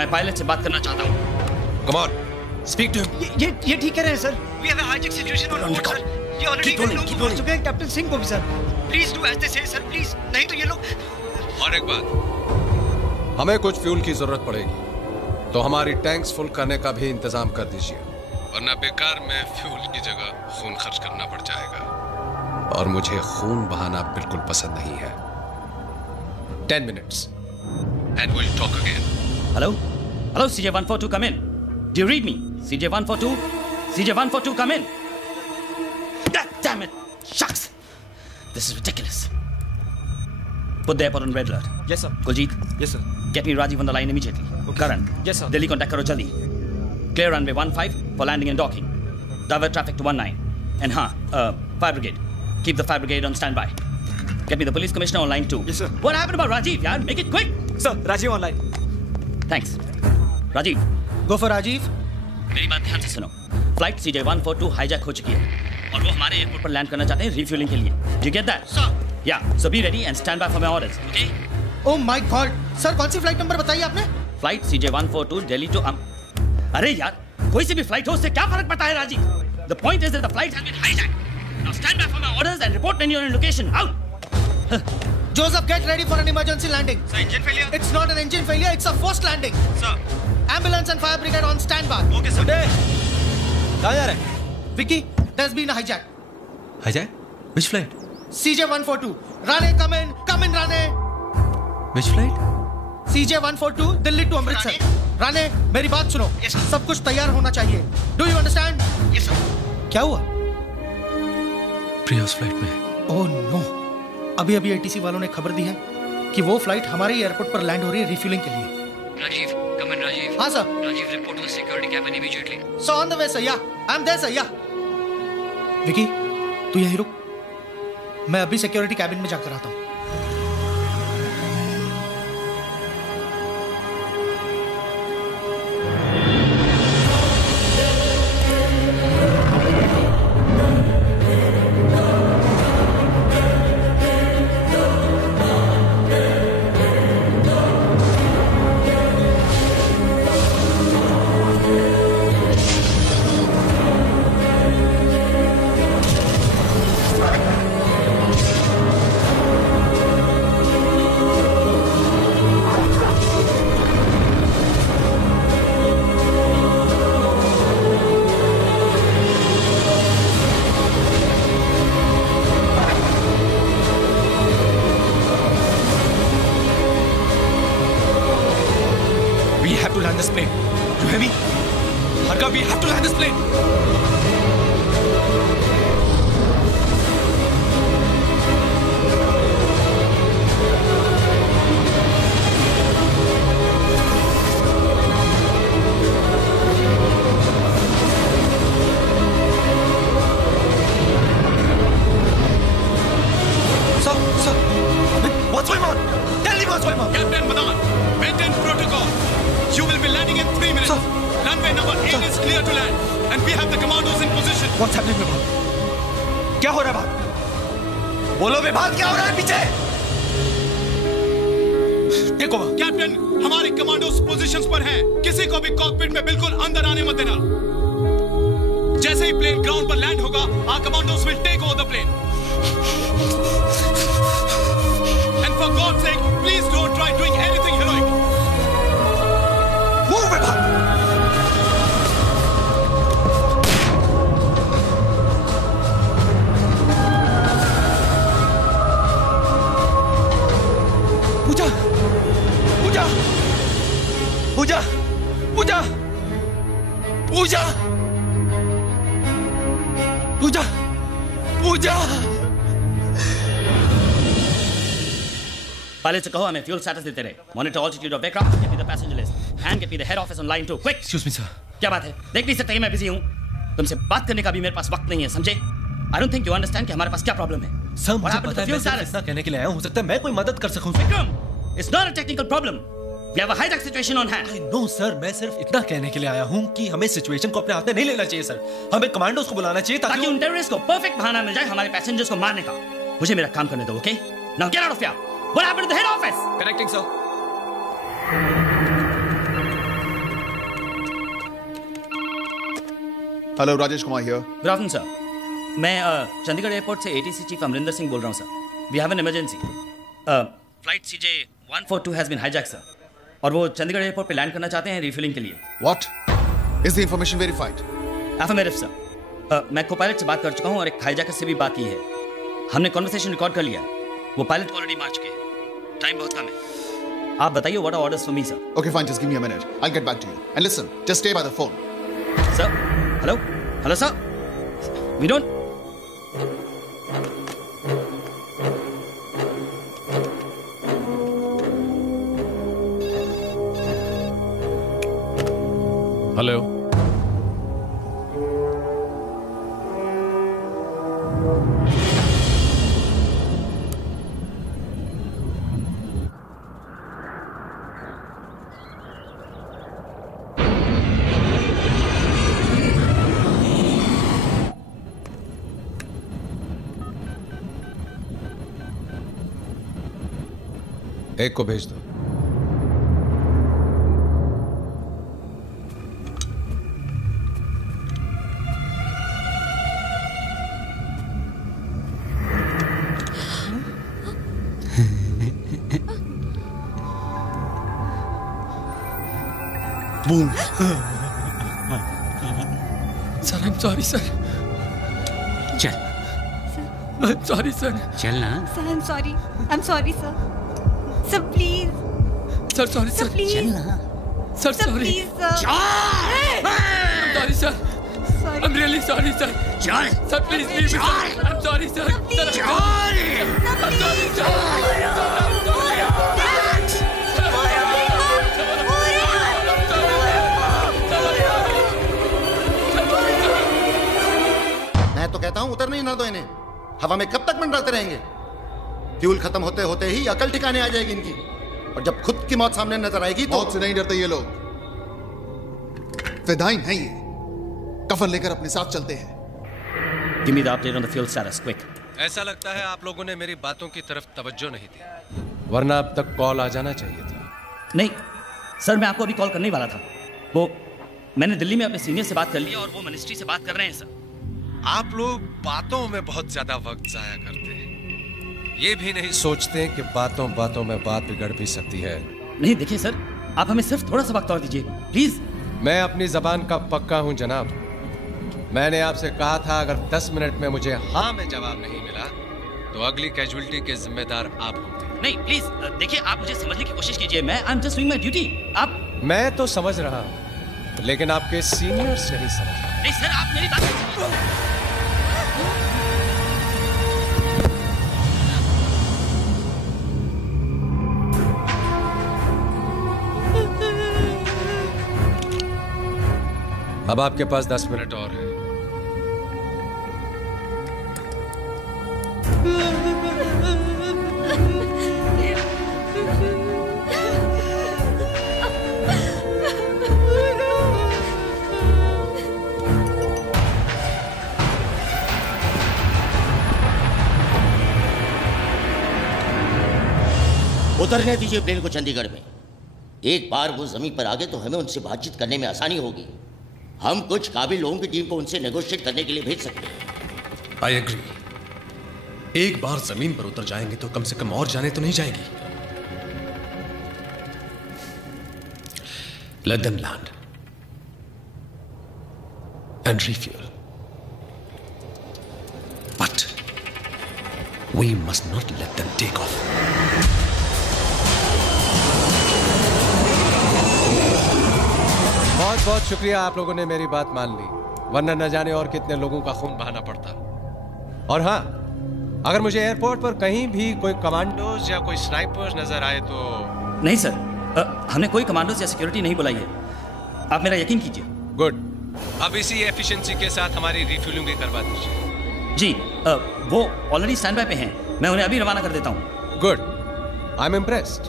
मैं पायलट से बात करना चाहता हूँ। Come on, speak to him. ये ठीक कह रहे हैं sir. We have a hijack situation on board, sir. ये already हो चुके हैं कैप्टन सिंह को भी sir. Please do as they say, sir. Please, नहीं तो ये लोग। और एक बात, हमें कुछ फ्यूल की जरूरत पड़ेगी, तो हमारी टैंक्स फुल करने का भी इंतजाम कर दीजिए, वरना बेकार में फ्यूल की जगह खून खर्च करना पड़ जाएगा और मुझे खून बहाना बिल्कुल पसंद नहीं है। 10 minutes and we'll talk again. Hello? Hello, CJ142, come in. Do you read me? CJ142? CJ142, come in. Damn it! Shucks! This is ridiculous. Put the airport on red alert. Yes, sir. Kuljit? Yes, sir. Get me Rajiv on the line immediately. Okay. Karan? Yes, sir. Delhi contact karo jaldi. Clear runway 15 for landing and docking. Divert traffic to 19. And fire brigade. Keep the fire brigade on standby. Get me the police commissioner on line 2. Yes, sir. What happened about Rajiv, yaar? Make it quick. Sir, Rajiv online. Thanks. Rajiv. Go for Rajiv. मेरी बात ध्यान से सुनो। Flight CJ142 hijack हो चुकी है और वो हमारे एयरपोर्ट पर लैंड करना चाहते हैं रिफ्यूलिंग के लिए। Do you get that? Sir. Yeah. So be ready and stand by for my orders. Okay? Oh my God! Sir कौन सी फ्लाइट नंबर बताई आपने? फ्लाइट CJ142 दिल्ली टू अरे यार, कोई सी भी फ्लाइट हो उससे क्या फर्क पड़ता है Rajiv? The point is that the flight has been hijacked. Now stand by for my orders and report when you're in location. Out. Joseph, get ready for an emergency landing. Sir, engine failure? It's not an engine failure, it's a forced landing. Sir. Ambulance and fire brigade on standby. Okay, sir. कहाँ जा रहे हैं? Vicky, there's been a hijack. Hijack? Which flight? CJ142. Rane, come in, Rane. Which flight? CJ142 Delhi to Amritsar. Rane, मेरी बात सुनो। Yes, sir. सब कुछ तैयार होना चाहिए। Do you understand? Yes, sir. क्या हुआ? प्रिया उस फ्लाइट में। Oh no. अभी ATC वालों ने खबर दी है कि वो फ्लाइट हमारे एयरपोर्ट पर लैंड हो रही है रिफ्यूलिंग के लिए। Rajiv, come in, Rajiv. हाँ sir. Rajiv, report to the security cabin immediately. So on the way, sir. Yeah, I'm there, sir. Yeah. Vicky, तू यहीं रुक। मैं अभी सिक्योरिटी कैबिन में जाकर आता हूँ। Pilot से कहो हमें fuel status देते रहे. Monitor altitude of aircraft, get me the passenger list, and get me the head office on line 2. Quick. Excuse me, sir. क्या बात है? देख नहीं सकते कि मैं बिजी हूँ. तुमसे बात करने का भी मेरे पास वक्त नहीं है, समझे? I don't think you understand कि हमारे पास क्या प्रॉब्लम है. सर मुझे पता है मैं सिर्फ इतना कहने के लिए आया हूँ. हो सकता है मैं कोई मदद कर सकूँ. Vikram, It's not a technical problem. We have a hijack situation on hand. No sir, मैं सिर्फ इतना कहने के लिए आया हूँ कि हमें सिचुएशन को अपने हाथ में नहीं लेना चाहिए सर। हमें कमांडोज को बुलाना चाहिए ताकि उन टेररिस्ट को परफेक्ट बहाना मिल जाए हमारे पैसेंजर्स को मारने का। मुझे मेरा काम करने दो, okay? Now get out of here. What happened to the head office? Connecting, sir. Hello, Rajesh Kumar here. Good afternoon, sir. मैं चंडीगढ़ एयरपोर्ट से ATC चीफ अमरिंदर सिंह बोल रहा हूँ sir. We have an emergency. Flight CJ142 has been hijacked, sir. और वो Chandigarh airport पे land करना चाहते हैं रिफ्यूलिंग के लिए। What? Is the information verified? Affirmative, sir. मैं को-पायलट से बात कर चुका हूँ और एक हाईजैकर से भी बात की है। हमने कॉन्वर्सेशन रिकॉर्ड कर लिया। वो पायलट ऑलरेडी मार चुके हैं। टाइम बहुत कम है। आप बताइए what are orders for me, sir? Okay, fine. Just give me a minute. I'll get back to you. And listen, just stay by the phone. Sir, hello, hello, sir. We don't. Hello. एक को भेज दो। Boom. Sir, I'm sorry, sir. चल। I'm sorry, sir. चल ना। Sir, I'm sorry. I'm sorry, sir. Sir, please. Sir, sorry, sir. Sir, please. चल ना। Sir, Sir, sorry. please, sir. I'm sorry, sir. Sorry. I'm really sorry, sir. चल। Sir, please leave me, sir. I'm sorry, sir. Sir, please. I'm sorry, sir. मैं तो कहता हूं उतरने ही ना दो इन्हें। हवा में कब तक मंडराते रहेंगे? फ्यूल खत्म होते होते ही अकल ठिकाने आ जाएगी इनकी। और जब खुद की मौत सामने नजर आएगी तो मौत से नहीं डरते ये लोग। फिदाइन है ये। कफन लेकर अपने साथ चलते हैं। Give me the update on the fuel status, quick. ऐसा लगता है आप लोगों ने मेरी बातों की तरफ तवज्जो नहीं दी, वरना अब तक कॉल आ जाना चाहिए था। नहीं सर, मैं आपको अभी कॉल करने ही वाला था। वो मैंने दिल्ली में अपने सीनियर से बात कर लिया और वो मिनिस्ट्री से बात कर रहे हैं सर। आप लोग बातों में बहुत ज्यादा वक्त जाया करते हैं। ये भी नहीं सोचते कि बातों बातों में बात बिगड़ भी सकती है। नहीं देखिए सर, आप हमें सिर्फ थोड़ा सा वक्त और दीजिए प्लीज। मैं अपनी जबान का पक्का हूं जनाब। मैंने आपसे कहा था अगर 10 मिनट में मुझे हाँ में जवाब नहीं मिला तो अगली कैजुअलिटी के जिम्मेदार आप होंगे। नहीं प्लीज देखिए, आप मुझे समझने की कोशिश कीजिए। मैं I am just doing my duty. आप मैं तो समझ रहा हूं, लेकिन आपके सीनियर्स नहीं समझ रहे। नहीं सर, आप मेरी बात अब आपके पास 10 मिनट और है। उतरने दीजिए प्लेन को चंडीगढ़ में। एक बार वो जमीन पर आ गए तो हमें उनसे बातचीत करने में आसानी होगी। हम कुछ काबिल लोगों की टीम को उनसे नेगोशिएट करने के लिए भेज सकते हैं। I agree. एक बार जमीन पर उतर जाएंगे तो कम से कम और जाने तो नहीं जाएंगी। Let them land and refuel, but we must not let them take off. बहुत बहुत शुक्रिया, आप लोगों ने मेरी बात मान ली, वरना न जाने और कितने लोगों का खून बहाना पड़ता। और हाँ, अगर मुझे एयरपोर्ट पर कहीं भी कोई कमांडोज या कोई स्नाइपर्स नजर आए तो। नहीं सर, हमने कोई कमांडोज या सिक्योरिटी नहीं बुलाई है, आप मेरा यकीन कीजिए। गुड। अब इसी एफिशिएंसी के साथ हमारी रिफ्यूलिंग भी करवा दीजिए। जी, वो ऑलरेडी स्टैंड बाय पे हैं, मैं उन्हें अभी रवाना कर देता हूँ। Good, I am impressed.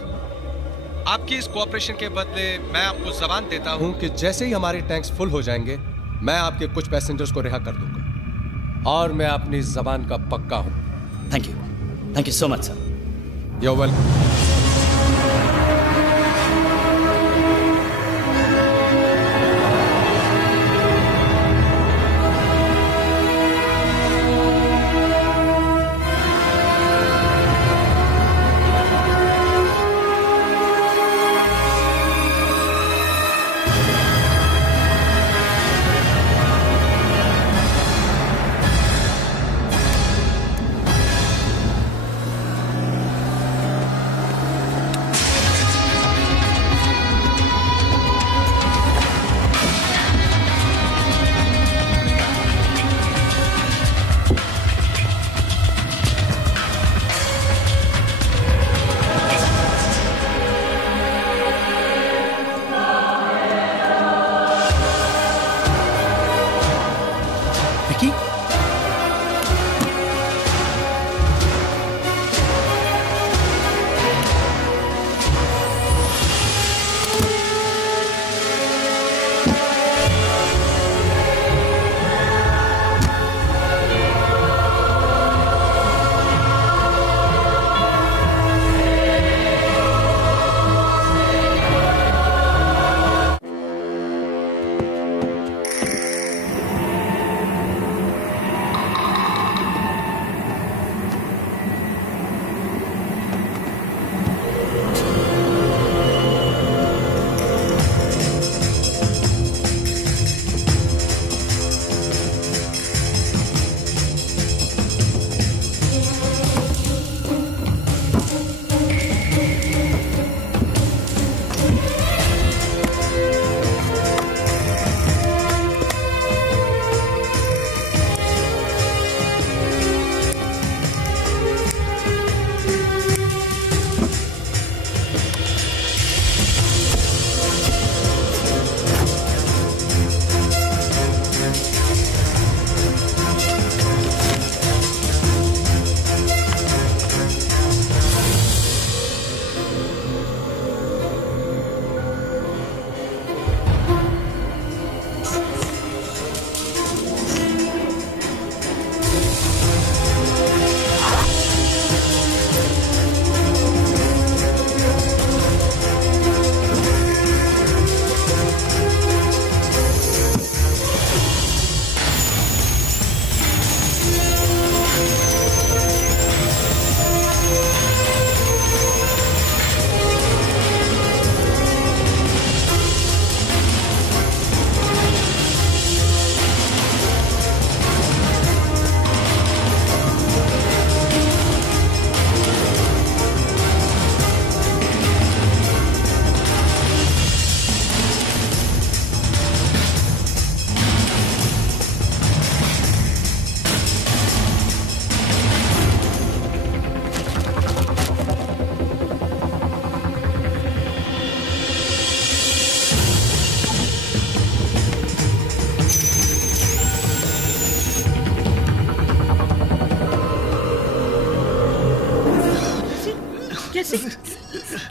आपकी इस कोऑपरेशन के बदले मैं आपको जबान देता हूं कि जैसे ही हमारे टैंक्स फुल हो जाएंगे मैं आपके कुछ पैसेंजर्स को रिहा कर दूंगा और मैं अपनी जबान का पक्का हूं। Thank you so much sir. You are welcome.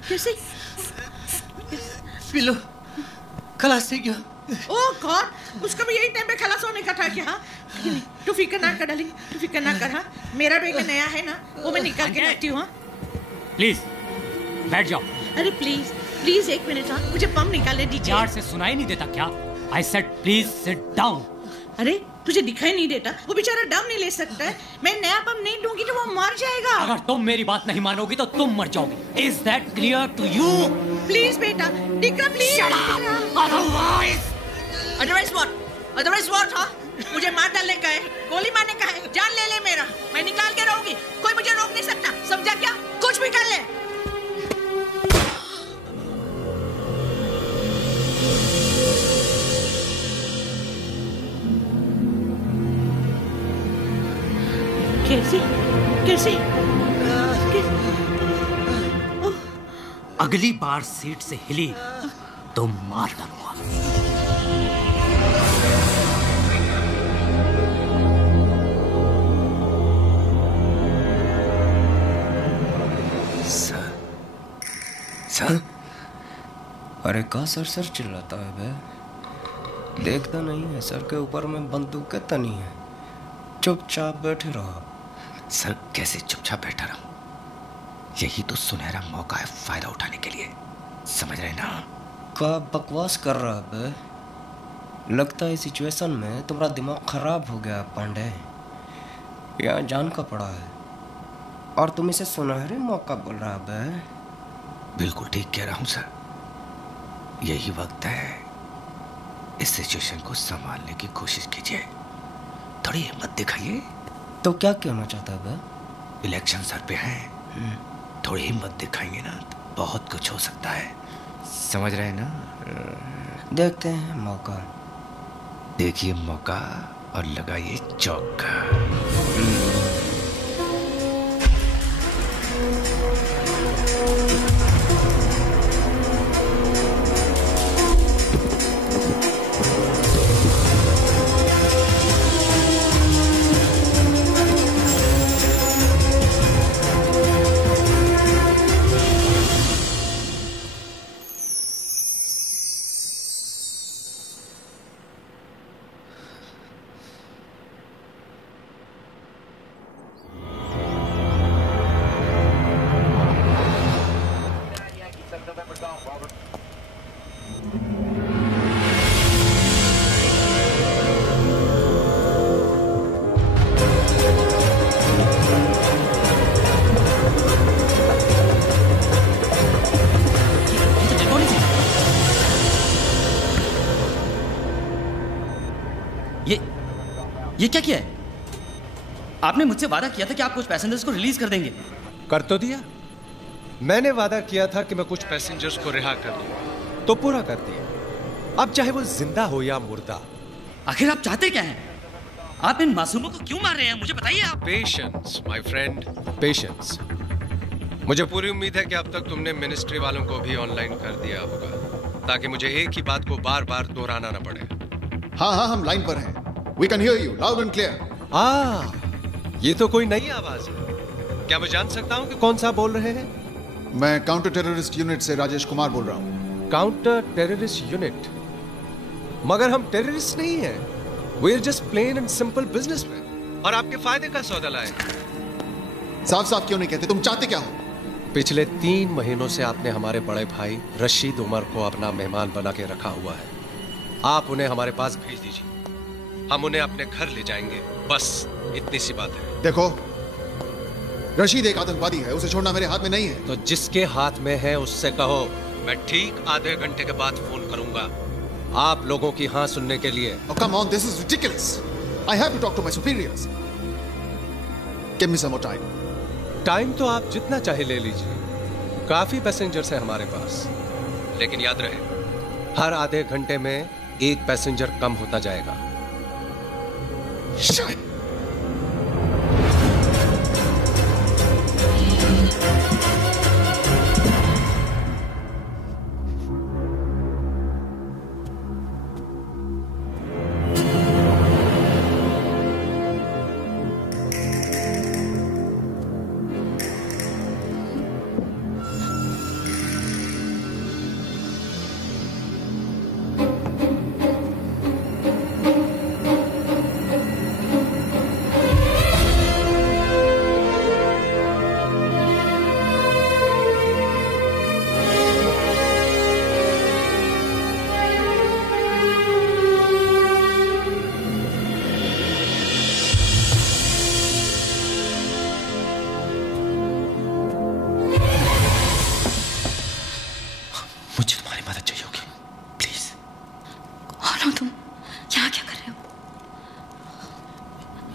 कैसे? पिलो खलास हो गया। ओह गॉड, उसका भी यही टाइम पे खलास होने का था क्या? हाँ, तू फिक्र ना कर डार्लिंग, तू फिक्र ना कर। हाँ, मेरा बैग नया है ना, वो मैं निकाल के रखती हूँ। प्लीज बैठ जाओ। अरे प्लीज प्लीज एक मिनट। हाँ, मुझे पंप निकालने दीजिए। यार से सुनाई नहीं देता क्या? I said please sit down. अरे तुझे दिखाई नहीं देता? वो बेचारा दम नहीं ले सकता है। मैं नया पंप नहीं दूंगी तो वो मर जाएगा। अगर तुम मेरी बात नहीं मानोगी तो तुम मर जाओगी। Is that clear to you? Please बेटा, डिका प्लीज। Otherwise what? हाँ, मुझे मार डालने का है, गोली मारने का है, जान ले ले मेरा। मैं निकाल के रहूंगी, कोई मुझे रोक नहीं सकता, समझा क्या? कुछ भी कर ले। कैसे? अगली बार सीट से हिली तो मार डालूंगा। सर अरे का सर सर चिल्लाता है बे? देखता नहीं है सर के ऊपर में बंदूकें तनी है। चुपचाप बैठे रहो। सर कैसे चुपचाप बैठा रहा? यही तो सुनहरा मौका है फायदा उठाने के लिए, समझ रहे ना? का बकवास कर रहा है बे? लगता है सिचुएशन में तुम्हारा दिमाग खराब हो गया पांडे। यहाँ जान का पड़ा है और तुम इसे सुनहरे मौका बोल रहा है बे? बिल्कुल ठीक कह रहा हूँ सर। यही वक्त है, इस सिचुएशन को संभालने की कोशिश कीजिए, थोड़ी हिम्मत दिखाइए। तो क्या कहना चाहता है बे? इलेक्शन सर पे हैं, थोड़ी हिम्मत दिखाएंगे ना तो बहुत कुछ हो सकता है, समझ रहे हैं ना? देखते हैं मौका। देखिए मौका और लगाइए चौका। ये क्या किया है? आपने मुझसे वादा किया था कि आप कुछ पैसेंजर्स को रिलीज कर देंगे। कर तो दिया। मैंने वादा किया था कि मैं कुछ पैसेंजर्स को रिहा कर दूंगा, तो पूरा कर दिया। अब चाहे वो जिंदा हो या मुर्दा। आखिर आप चाहते क्या हैं? आप इन मासूमों को क्यों मार रहे हैं, मुझे बताइए आप। Patience my friend, patience. मुझे पूरी उम्मीद है कि अब तक तुमने मिनिस्ट्री वालों को भी ऑनलाइन कर दिया होगा, ताकि मुझे एक ही बात को बार बार दोहराना न पड़े। हाँ हाँ, हम लाइन पर हैं। We can hear you loud and clear. ये तो कोई नई आवाज है। क्या मैं जान सकता हूँ कि कौन सा बोल रहे हैं? मैं काउंटर टेररिस्ट यूनिट से राजेश कुमार बोल रहा हूँ। Counter terrorist unit? मगर हम टेररिस्ट नहीं हैं। We are just plain and simple businessmen। और आपके फायदे का सौदा लाए। साफ साफ क्यों नहीं कहते? तुम चाहते क्या हो? पिछले 3 महीनों से आपने हमारे बड़े भाई रशीद उमर को अपना मेहमान बना के रखा हुआ है। आप उन्हें हमारे पास भेज दीजिए, हम उन्हें अपने घर ले जाएंगे, बस इतनी सी बात है। देखो, रशीद एक आतंकवादी है, उसे छोड़ना मेरे हाथ में नहीं है। तो जिसके हाथ में है उससे कहो मैं ठीक आधे घंटे के बाद फोन करूंगा, आप लोगों की हाँ सुनने के लिए। Oh, come on, this is ridiculous. I have to talk to my superiors. Give me some more time. Time तो आप जितना चाहे ले लीजिए, काफी पैसेंजर्स हैं हमारे पास, लेकिन याद रहे हर आधे घंटे में एक पैसेंजर कम होता जाएगा। Shit!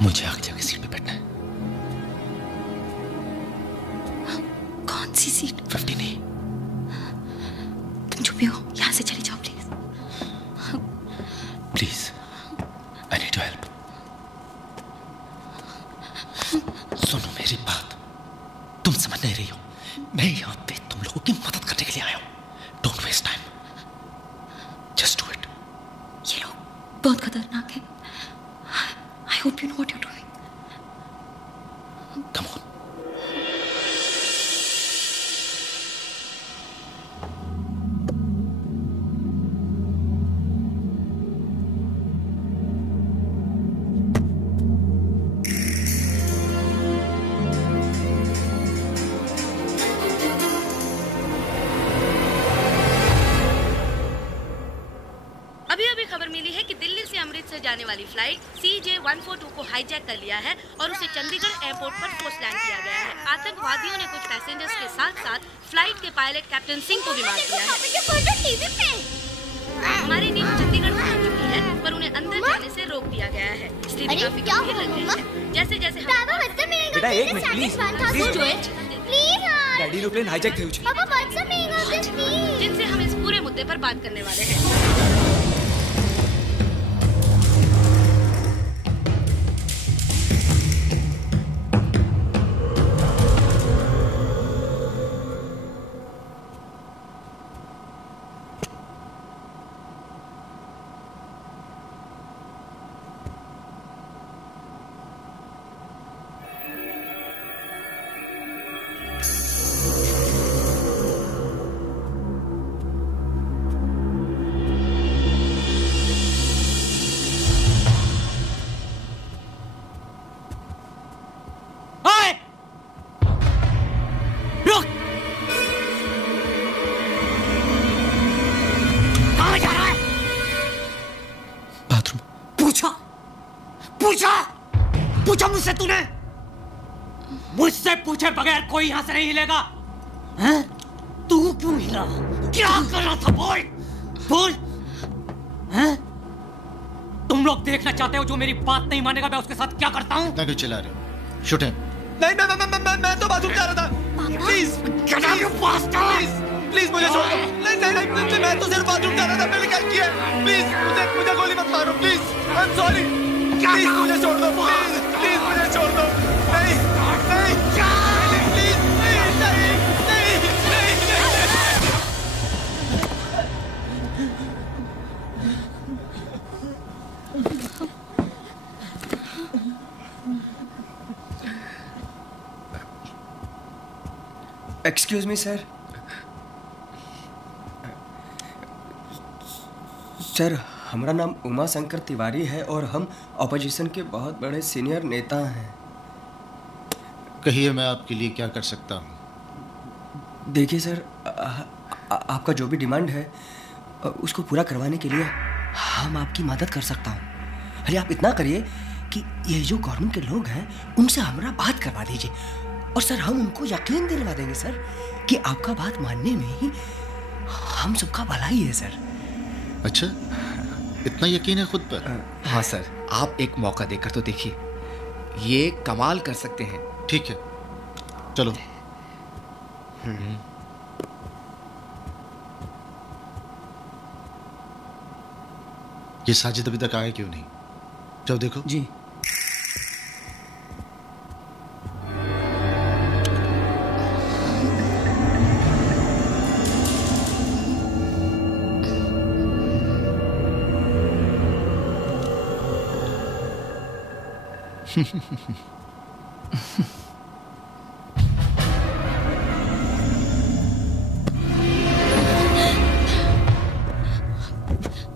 मुझे आगे जाके सीट पे बैठना है। कौन सी सीट? 15 नहीं। तुम चुप ही हो, यहाँ से चले जाओ please. Please, I need your help. सुनो मेरी बात, तुम समझ नहीं रही हो, मैं यहाँ पे तुम लोगों की मदद करने के लिए आया हूँ। Don't waste time, just do it. ये लोग बहुत खतरनाक है। I hope you know what you're doing. Come on. जाने वाली फ्लाइट CJ142 को हाईजैक कर लिया है और उसे चंडीगढ़ एयरपोर्ट पर फोर्स लैंड किया गया है। आतंकवादियों ने कुछ पैसेंजर्स के साथ-साथ फ्लाइट के पायलट कैप्टन सिंह को भी मार दिया है। हमारी टीम चंडीगढ़ पहुंच चुकी है, पर उन्हें अंदर जाने से रोक दिया गया है। स्थिति काफी गंभीर लग रही है। जैसे-जैसे बेटा एक minute please daddy aeroplane hijack थी जिनसे हम इस पूरे मुद्दे पर बात करने वाले हैं। पूछा मुझसे तूने? मुझसे पूछे बगैर कोई यहां से नहीं हिलेगा। हैं? तू क्यों हिला? क्या कर रहा था? बोल बोल। हैं? तुम लोग देखना चाहते हो जो मेरी बात नहीं मानेगा मैं उसके साथ क्या करता हूं? क्यों चिल्ला रहे हो? Shoot him. नहीं मैं तो बाथरूम जा रहा था। प्लीज प्लीज मुझे छोड़ दो। नहीं मैं तो सिर्फ बाथरूम जा रहा था। मैंने क्या किया? प्लीज मुझे गोली मत मारो please. I am sorry. Please मुझे छोड़ दो। प्लीज मुझे छोड़ दो। नहीं प्लीज नहीं। Excuse me sir. सर हमारा नाम उमा शंकर तिवारी है और हम ऑपोजिशन के बहुत बड़े सीनियर नेता हैं। कहिए मैं आपके लिए क्या कर सकता हूँ? देखिए सर आपका जो भी डिमांड है उसको पूरा करवाने के लिए हम आपकी मदद कर सकता हूँ। अरे आप इतना करिए कि ये जो गवर्नमेंट के लोग हैं उनसे हमारा बात करवा दीजिए और सर हम उनको यकीन दिलवा देंगे सर कि आपका बात मानने में ही हम सबका भला ही है सर। अच्छा इतना यकीन है खुद पर? हाँ सर आप एक मौका देकर तो देखिए, ये कमाल कर सकते हैं। ठीक है चलो। ये साजिद अभी तक आए क्यों नहीं? जाओ देखो। जी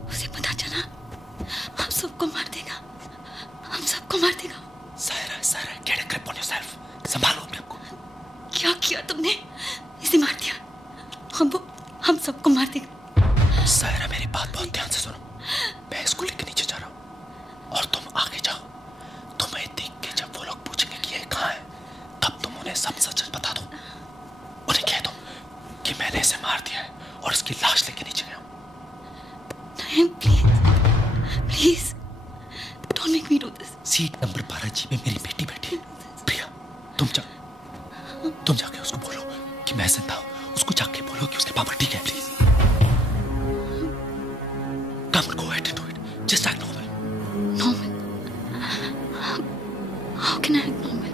उसे पता चला हम सबको मार देगा। हम सबको मार देगा। Saira get a grip on yourself। संभालो अपने आप को। क्या किया तुमने? इसे मार दिया। हम सबको मार देगा। सायरा मेरी बात बहुत ध्यान से सुनो। मैं इसको लेकर नीचे जा रहा हूँ और तुम आगे जाओ। तुम्हें देख के जब वो लोग पूछेंगे कि ये कहाँ है तब तुम उन्हें सब सच बता दो। उन्हें कह दो कि मैंने इसे मार दिया है और इसकी लाश लेके नीचे गया हूँ। नहीं please don't make me do this. Seat number 12G में मेरी बेटी बैठी है। प्रिया तुम जाके उसको बोलो कि मैं जिंदा हूँ। उसको जाके बोलो कि उसके पापा ठीक है। Please come on go ahead and do it just like normal. How can I act normal?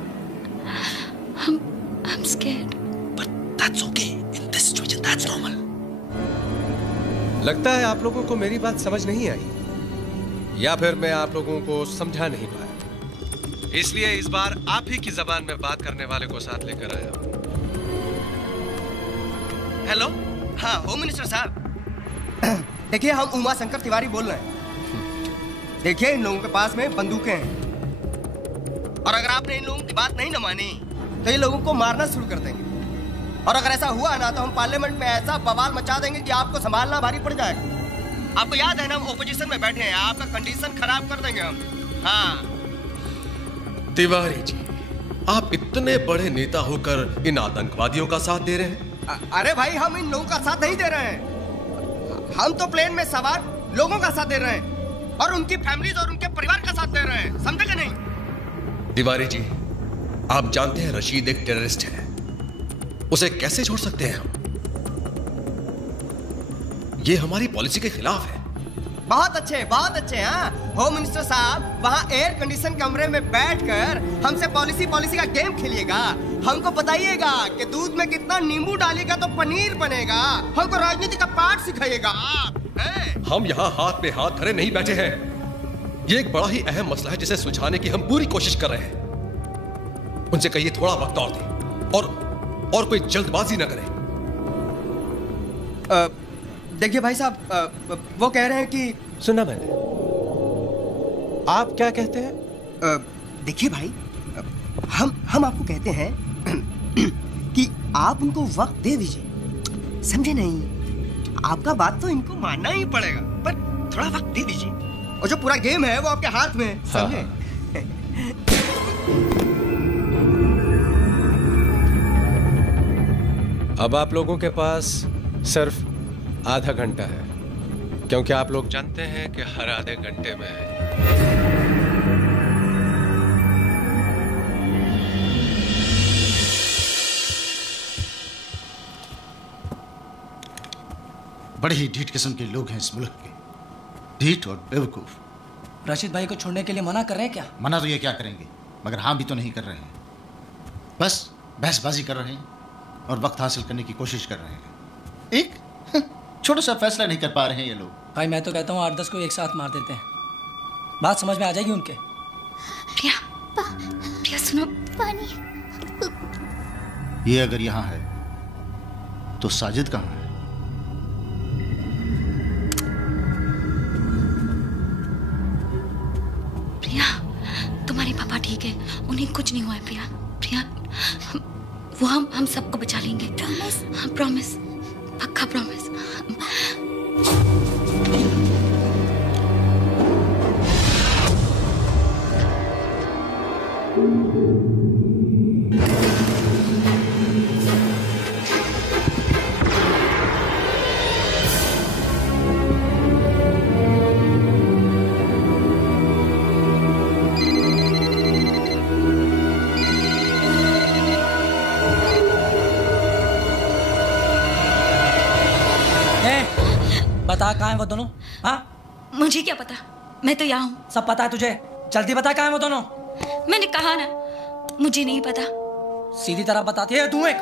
I'm scared. But that's okay. In this situation, that's normal. लगता है आप लोगों को मेरी बात समझ नहीं आई या फिर मैं आप लोगों को समझा नहीं पाया। इसलिए इस बार आप ही की जबान में बात करने वाले को साथ लेकर आया हूं। हेलो हाँ होम मिनिस्टर साहब। देखिए हम उमा शंकर तिवारी बोल रहे हैं। देखिए इन लोगों के पास में बंदूकें हैं और अगर आपने इन लोगों की बात नहीं न मानी तो ये लोगों को मारना शुरू कर देंगे और अगर ऐसा हुआ ना तो हम पार्लियामेंट में ऐसा बवाल मचा देंगे कि आपको संभालना भारी पड़ जाएगा। आपको याद है ना, हम ओपोजिशन में बैठे हैं, आपका कंडीशन खराब कर देंगे हम। हाँ तिवारी जी, आप इतने बड़े नेता होकर इन आतंकवादियों का साथ दे रहे हैं? अरे भाई, हम इन लोगों का साथ नहीं दे रहे हैं, हम तो प्लेन में सवार लोगों का साथ दे रहे हैं और उनकी फैमिलीज और उनके परिवार का साथ दे रहे हैं, समझे कि नहीं? तिवारी जी, आप जानते हैं रशीद एक टेररिस्ट है, उसे कैसे छोड़ सकते हैं हम? ये हमारी पॉलिसी के खिलाफ है। बहुत अच्छे। हाँ, होम मिनिस्टर साहब वहाँ एयर कंडीशन कमरे में बैठकर हमसे पॉलिसी का गेम खेलिएगा, हमको बताइएगा कि दूध में कितना नींबू डालिएगा तो पनीर बनेगा, हमको राजनीति का पाठ सिखाइएगा आप। हम यहाँ हाथ पे हाथ धरे नहीं बैठे हैं, ये एक बड़ा ही अहम मसला है जिसे सुलझाने की हम पूरी कोशिश कर रहे हैं। उनसे कहिए थोड़ा वक्त और दें और कोई जल्दबाजी न करें। देखिए भाई साहब, वो कह रहे हैं कि सुना मैंने, आप क्या कहते हैं? देखिए भाई, हम आपको कहते हैं कि आप उनको वक्त दे दीजिए, समझे नहीं? आपका बात तो इनको मानना ही पड़ेगा, पर थोड़ा वक्त दे दीजिए, और जो पूरा गेम है वो आपके हाथ में है, समझे? अब आप लोगों के पास सिर्फ आधा घंटा है, क्योंकि आप लोग जानते हैं कि हर आधे घंटे में बड़े ही ढीठ किस्म के लोग हैं इस मुल्क के, ढीठ और बेवकूफ। राशिद भाई को छोड़ने के लिए मना कर रहे हैं क्या? मना तो ये क्या करेंगे, मगर हाँ भी तो नहीं कर रहे हैं, बस बहसबाजी कर रहे हैं और वक्त हासिल करने की कोशिश कर रहे हैं। एक छोटा सा फैसला नहीं कर पा रहे हैं ये लोग। भाई मैं तो कहता हूँ 8-10 को एक साथ मार देते हैं, बात समझ में आ जाएगी उनके। प्रिया सुनो, पानी। ये अगर यहाँ है तो साजिद कहाँ है? प्रिया, तुम्हारे पापा ठीक है, उन्हें कुछ नहीं हुआ है। प्रिया, वो हम सबको बचा लेंगे। प्रॉमिस? हाँ प्रॉमिस, पक्का प्रॉमिस। बता कहाँ है वो दोनों? हाँ मुझे क्या पता, मैं तो यहाँ हूँ। सब पता है तुझे, जल्दी बता कहाँ है वो दोनों। मैंने कहा ना, मुझे नहीं पता। सीधी तरह बताती है तू। एक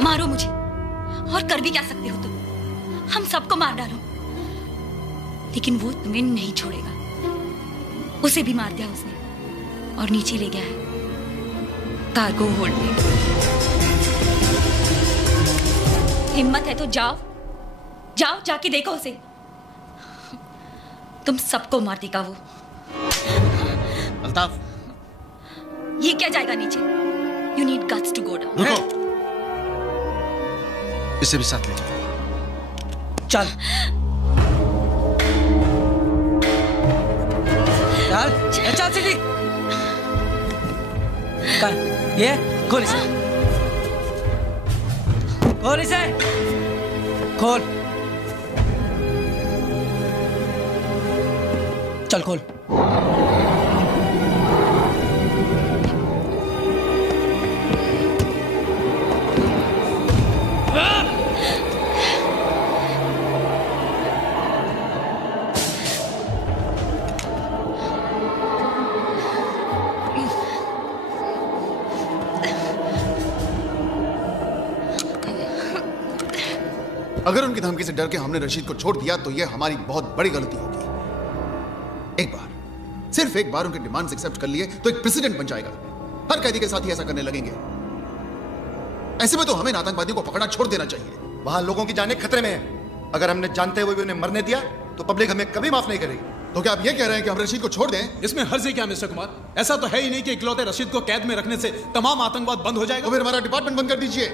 मारो मुझे, और कर भी क्या सकते हो तुम, हम सबको मार डालो, लेकिन वो तुम्हें नहीं छोड़ेगा। उसे भी मार दिया उसने और नीचे ले गया है कार्गो होल्ड में। हिम्मत है तो जाओ जाके देखो उसे, तुम सबको मार देगा वो। अल्ताफ, ये क्या जाएगा नीचे? You need guts to go down. रुको, इसे भी साथ ले जाओ। चल चल सीधी। ये खोल इसे, खोल इसे, खोल। चल खोल। अगर उनकी धमकी से डर के हमने रशीद को छोड़ दिया तो यह हमारी बहुत बड़ी गलती होगी। एक बार, सिर्फ एक बार उनके डिमांड्स एक्सेप्ट कर लिए तो एक प्रेसिडेंट बन जाएगा। हर कैदी के साथ ही ऐसा करने लगेंगे। ऐसे में तो हमें आतंकवादियों को पकड़ना छोड़ देना चाहिए। वहां लोगों की जानें खतरे में है। अगर हमने जानते हुए भी उन्हें मरने दिया तो पब्लिक हमें कभी माफ नहीं करेगी। तो क्या आप ये कह रहे हैं कि हम रशीद को छोड़ दें? इसमें हर्ज है क्या मिस्टर कुमार? ऐसा तो है ही नहीं कि इकलौते रशीद को कैद में रखने से तमाम आतंकवाद बंद हो जाएगा। तो फिर हमारा डिपार्टमेंट बंद कर दीजिए।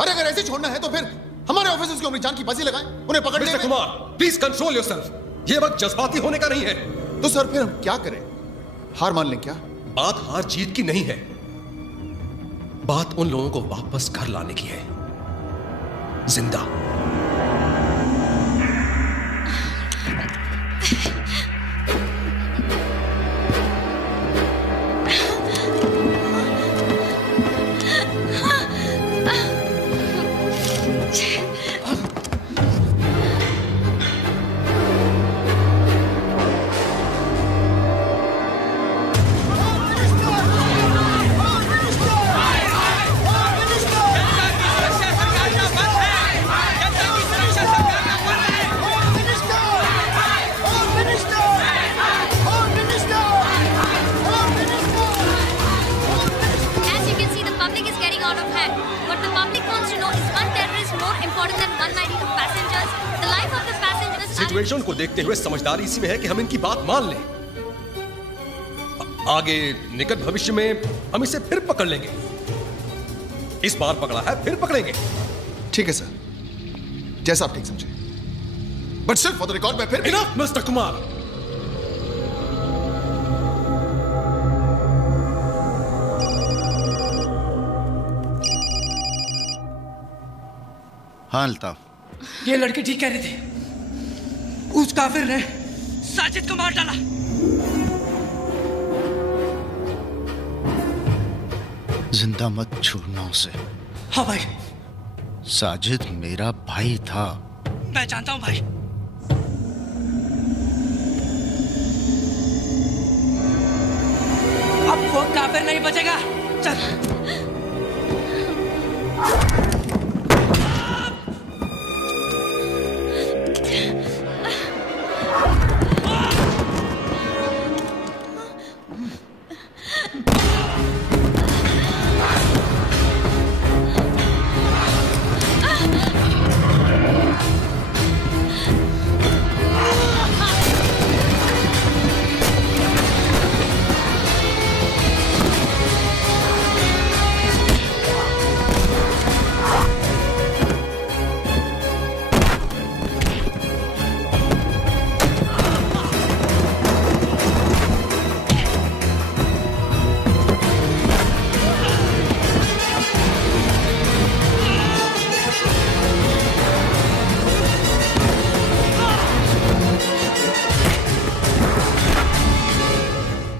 अरे अगर ऐसे छोड़ना है तो फिर हमारे ऑफिसर्स की अपनी जान की बाजी लगाएं, उन्हें पकड़ने mister Kumar, please control yourself. ये वक्त जज्बाती होने का नहीं है। तो सर फिर हम क्या करें? हार मान लें क्या? बात हार जीत की नहीं है, बात उन लोगों को वापस घर लाने की है, जिंदा। सिचुएशन को देखते हुए समझदारी इसी में है कि हम इनकी बात मान लें। आगे निकट भविष्य में हम इसे फिर पकड़ लेंगे। इस बार पकड़ा है, फिर पकड़ेंगे। ठीक है सर, जैसा आप ठीक समझे। बट सिर्फ फॉर द रिकॉर्ड में फिर इनफ मिस्टर कुमार। हाँ अल्ताफ, ये लड़के ठीक कह रहे थे। उस काफिर ने साजिद को मार डाला। जिंदा मत छोड़ना उसे। हाँ भाई। साजिद मेरा भाई था। मैं जानता हूं भाई। अब वो काफिर नहीं बचेगा। चल।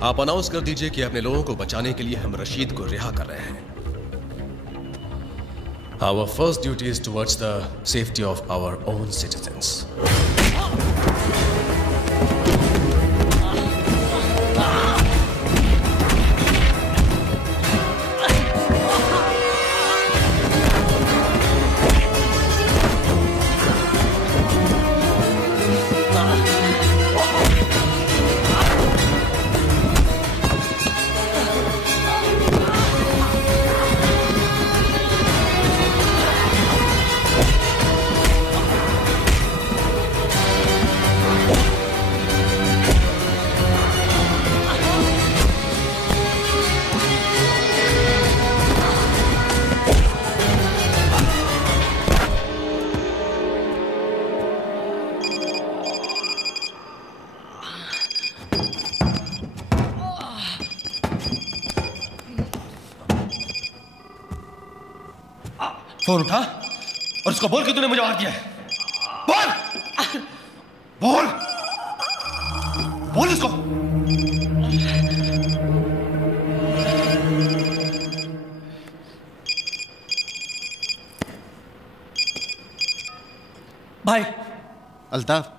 आप अनाउंस कर दीजिए कि अपने लोगों को बचाने के लिए हम रशीद को रिहा कर रहे हैं। Our first duty is towards the safety of our own citizens. Phone उठा और उसको बोल कि तूने मुझे मार दिया है। बोल बोल बोल उसको। भाई अल्ताफ,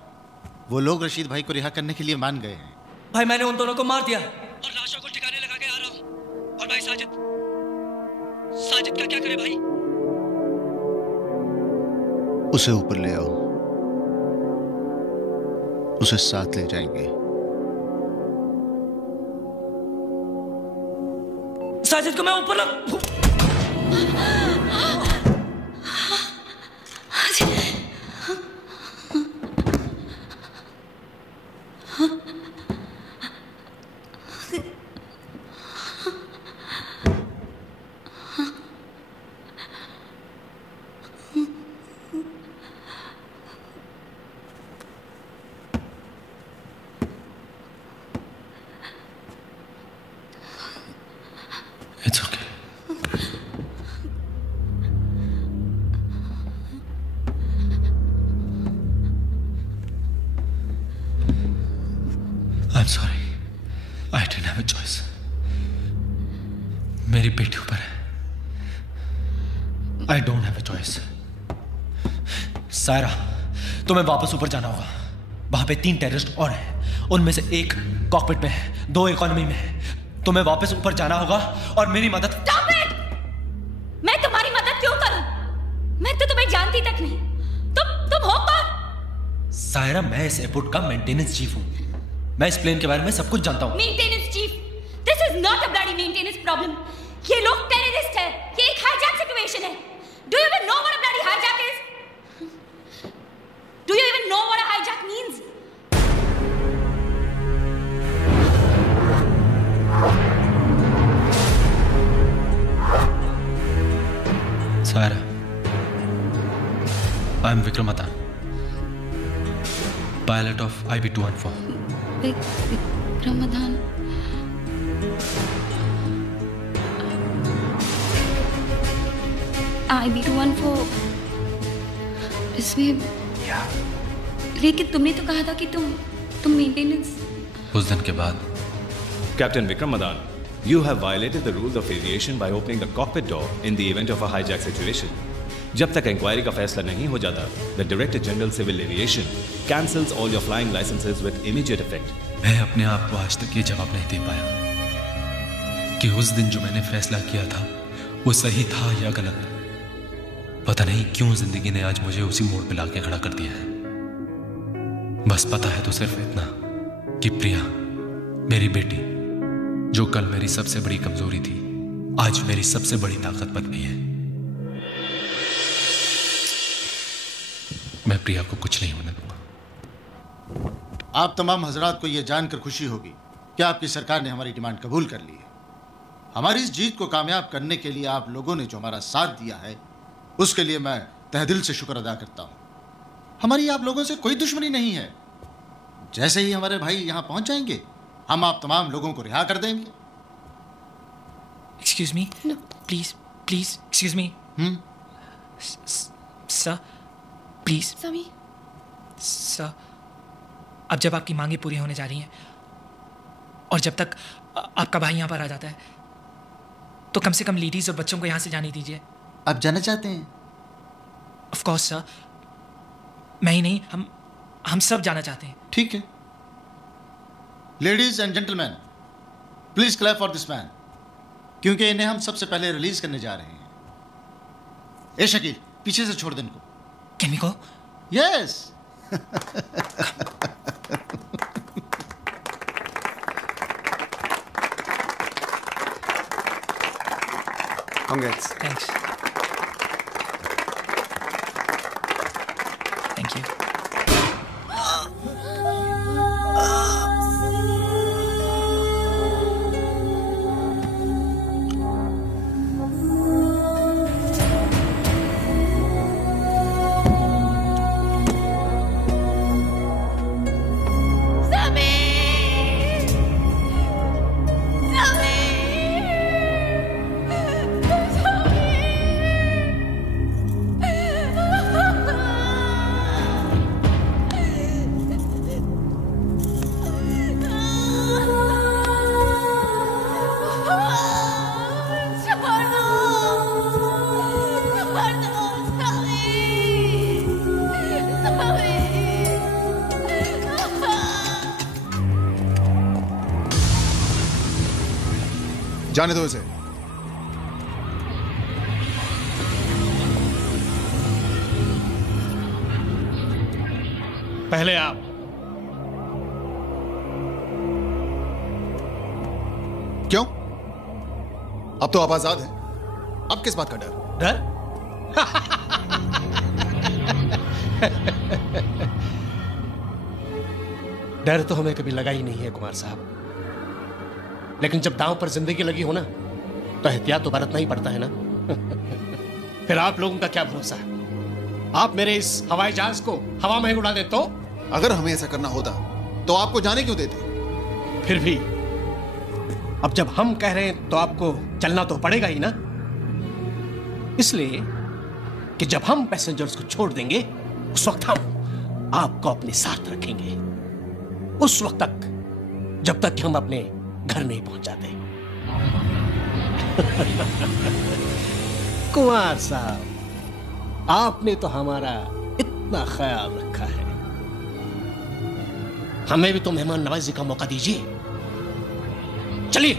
वो लोग रशीद भाई को रिहा करने के लिए मान गए हैं। भाई मैंने उन दोनों को मार दिया और लाशों को ठिकाने लगा के आ रहा हूं। और भाई साजिद का क्या करे भाई? उसे ऊपर ले आओ, उसे साथ ले जाएंगे। साजिद को मैं ऊपर ला। मेरी बेटी ऊपर है। आई don't have a choice. Saira, तुम्हें वापस ऊपर जाना होगा। वहां पे 3 टेररिस्ट और हैं, उनमें से एक कॉकपिट में है, 2 इकोनॉमी में है। तुम्हें वापस ऊपर जाना होगा और मेरी मदद। Stop it! मैं तुम्हारी मदद क्यों करूं? मैं तो तुम्हें जानती तक नहीं। तुम हो कौन? सायरा, मैं इस एयरपोर्ट का मेंटेनेंस चीफ हूं। मैं इस प्लेन के बारे में सब कुछ जानता हूं। Maintenance chief? This is not a bloody maintenance problem. ये लोग टेररिस्ट है। ये एक हाईजैक सिचुएशन है। Do you even know what a bloody hijack is? Do you even know what a hijack means? Saira, I am Vikram Madan, pilot of IB-214. Vikram Madan. IB-214 इसमें लेकिन तुमने तो कहा था कि तुम मेंटेनेंस। उस दिन के बाद Captain Vikram Madan, you have violated the rules of aviation by opening the cockpit door in the event of a hijack situation. जब तक इंक्वायरी का फैसला नहीं हो जाता, the Director General Civil Aviation cancels all your flying licenses with immediate effect. मैं अपने आप को आज तक ये जवाब नहीं दे पाया कि उस दिन जो मैंने फैसला किया था वो सही था या गलत। पता नहीं क्यों जिंदगी ने आज मुझे उसी मोड़ पे लाके खड़ा कर दिया है। बस पता है तो सिर्फ इतना कि प्रिया, मेरी बेटी, जो कल मेरी सबसे बड़ी कमजोरी थी, आज मेरी सबसे बड़ी ताकत बन गई है। मैं प्रिया को कुछ नहीं होने दूंगा। आप तमाम हजरात को यह जानकर खुशी होगी कि आपकी सरकार ने हमारी डिमांड कबूल कर ली है। हमारी इस जीत को कामयाब करने के लिए आप लोगों ने जो हमारा साथ दिया है, उसके लिए मैं तहेदिल से शुक्र अदा करता हूं। हमारी आप लोगों से कोई दुश्मनी नहीं है। जैसे ही हमारे भाई यहां पहुंच जाएंगे, हम आप तमाम लोगों को रिहा कर देंगे। Excuse me? No. Please, excuse me. Sir, please. Sami. Sir, अब जब आपकी मांगे पूरी होने जा रही हैं और जब तक आपका भाई यहाँ पर आ जाता है, तो कम से कम लेडीज और बच्चों को यहाँ से जाने दीजिए। आप जाना चाहते हैं? Of course, sir. मैं ही नहीं, हम सब जाना चाहते हैं। ठीक है। Ladies and gentleman, please clap for this man, क्योंकि इन्हें हम सबसे पहले रिलीज करने जा रहे हैं। ए शकील, पीछे से छोड़ दे इनको। Can we go? Yes. Congrats. Thanks. Thank you. जाने दो इसे। पहले आप। क्यों? अब तो आप आजाद हैं। अब किस बात का डर? डर? डर तो हमें कभी लगा ही नहीं है कुमार साहब, लेकिन जब दांव पर जिंदगी लगी हो ना, तो एहतियात तो बरतना ही पड़ता है ना। फिर आप लोगों का क्या भरोसा है? आप मेरे इस हवाई जहाज को हवा में उड़ा दे तो? अगर हमें ऐसा करना होता तो आपको जाने क्यों देते? फिर भी अब जब हम कह रहे हैं तो आपको चलना तो पड़ेगा ही ना। इसलिए कि जब हम पैसेंजर्स को छोड़ देंगे, उस वक्त हम आपको अपने साथ रखेंगे, उस वक्त तक जब तक कि हम अपने घर नहीं पहुंच जाते। कुमार साहब, आपने तो हमारा इतना ख्याल रखा है, हमें भी तो मेहमान नवाजी का मौका दीजिए। चलिए।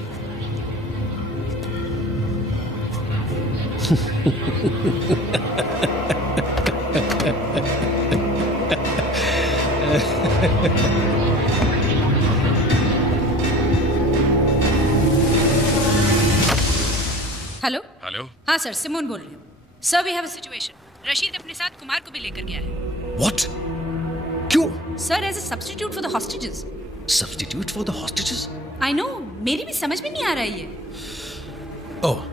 Hello hello. हाँ सर, सिमोन बोल रही हूँ। Sir, we have a situation. Rashid अपने साथ कुमार को भी लेकर गया है। What? क्यों? Sir, as a substitute for the hostages. Substitute for the hostages? I know, मेरी भी समझ में नहीं आ रहा है ये। Oh,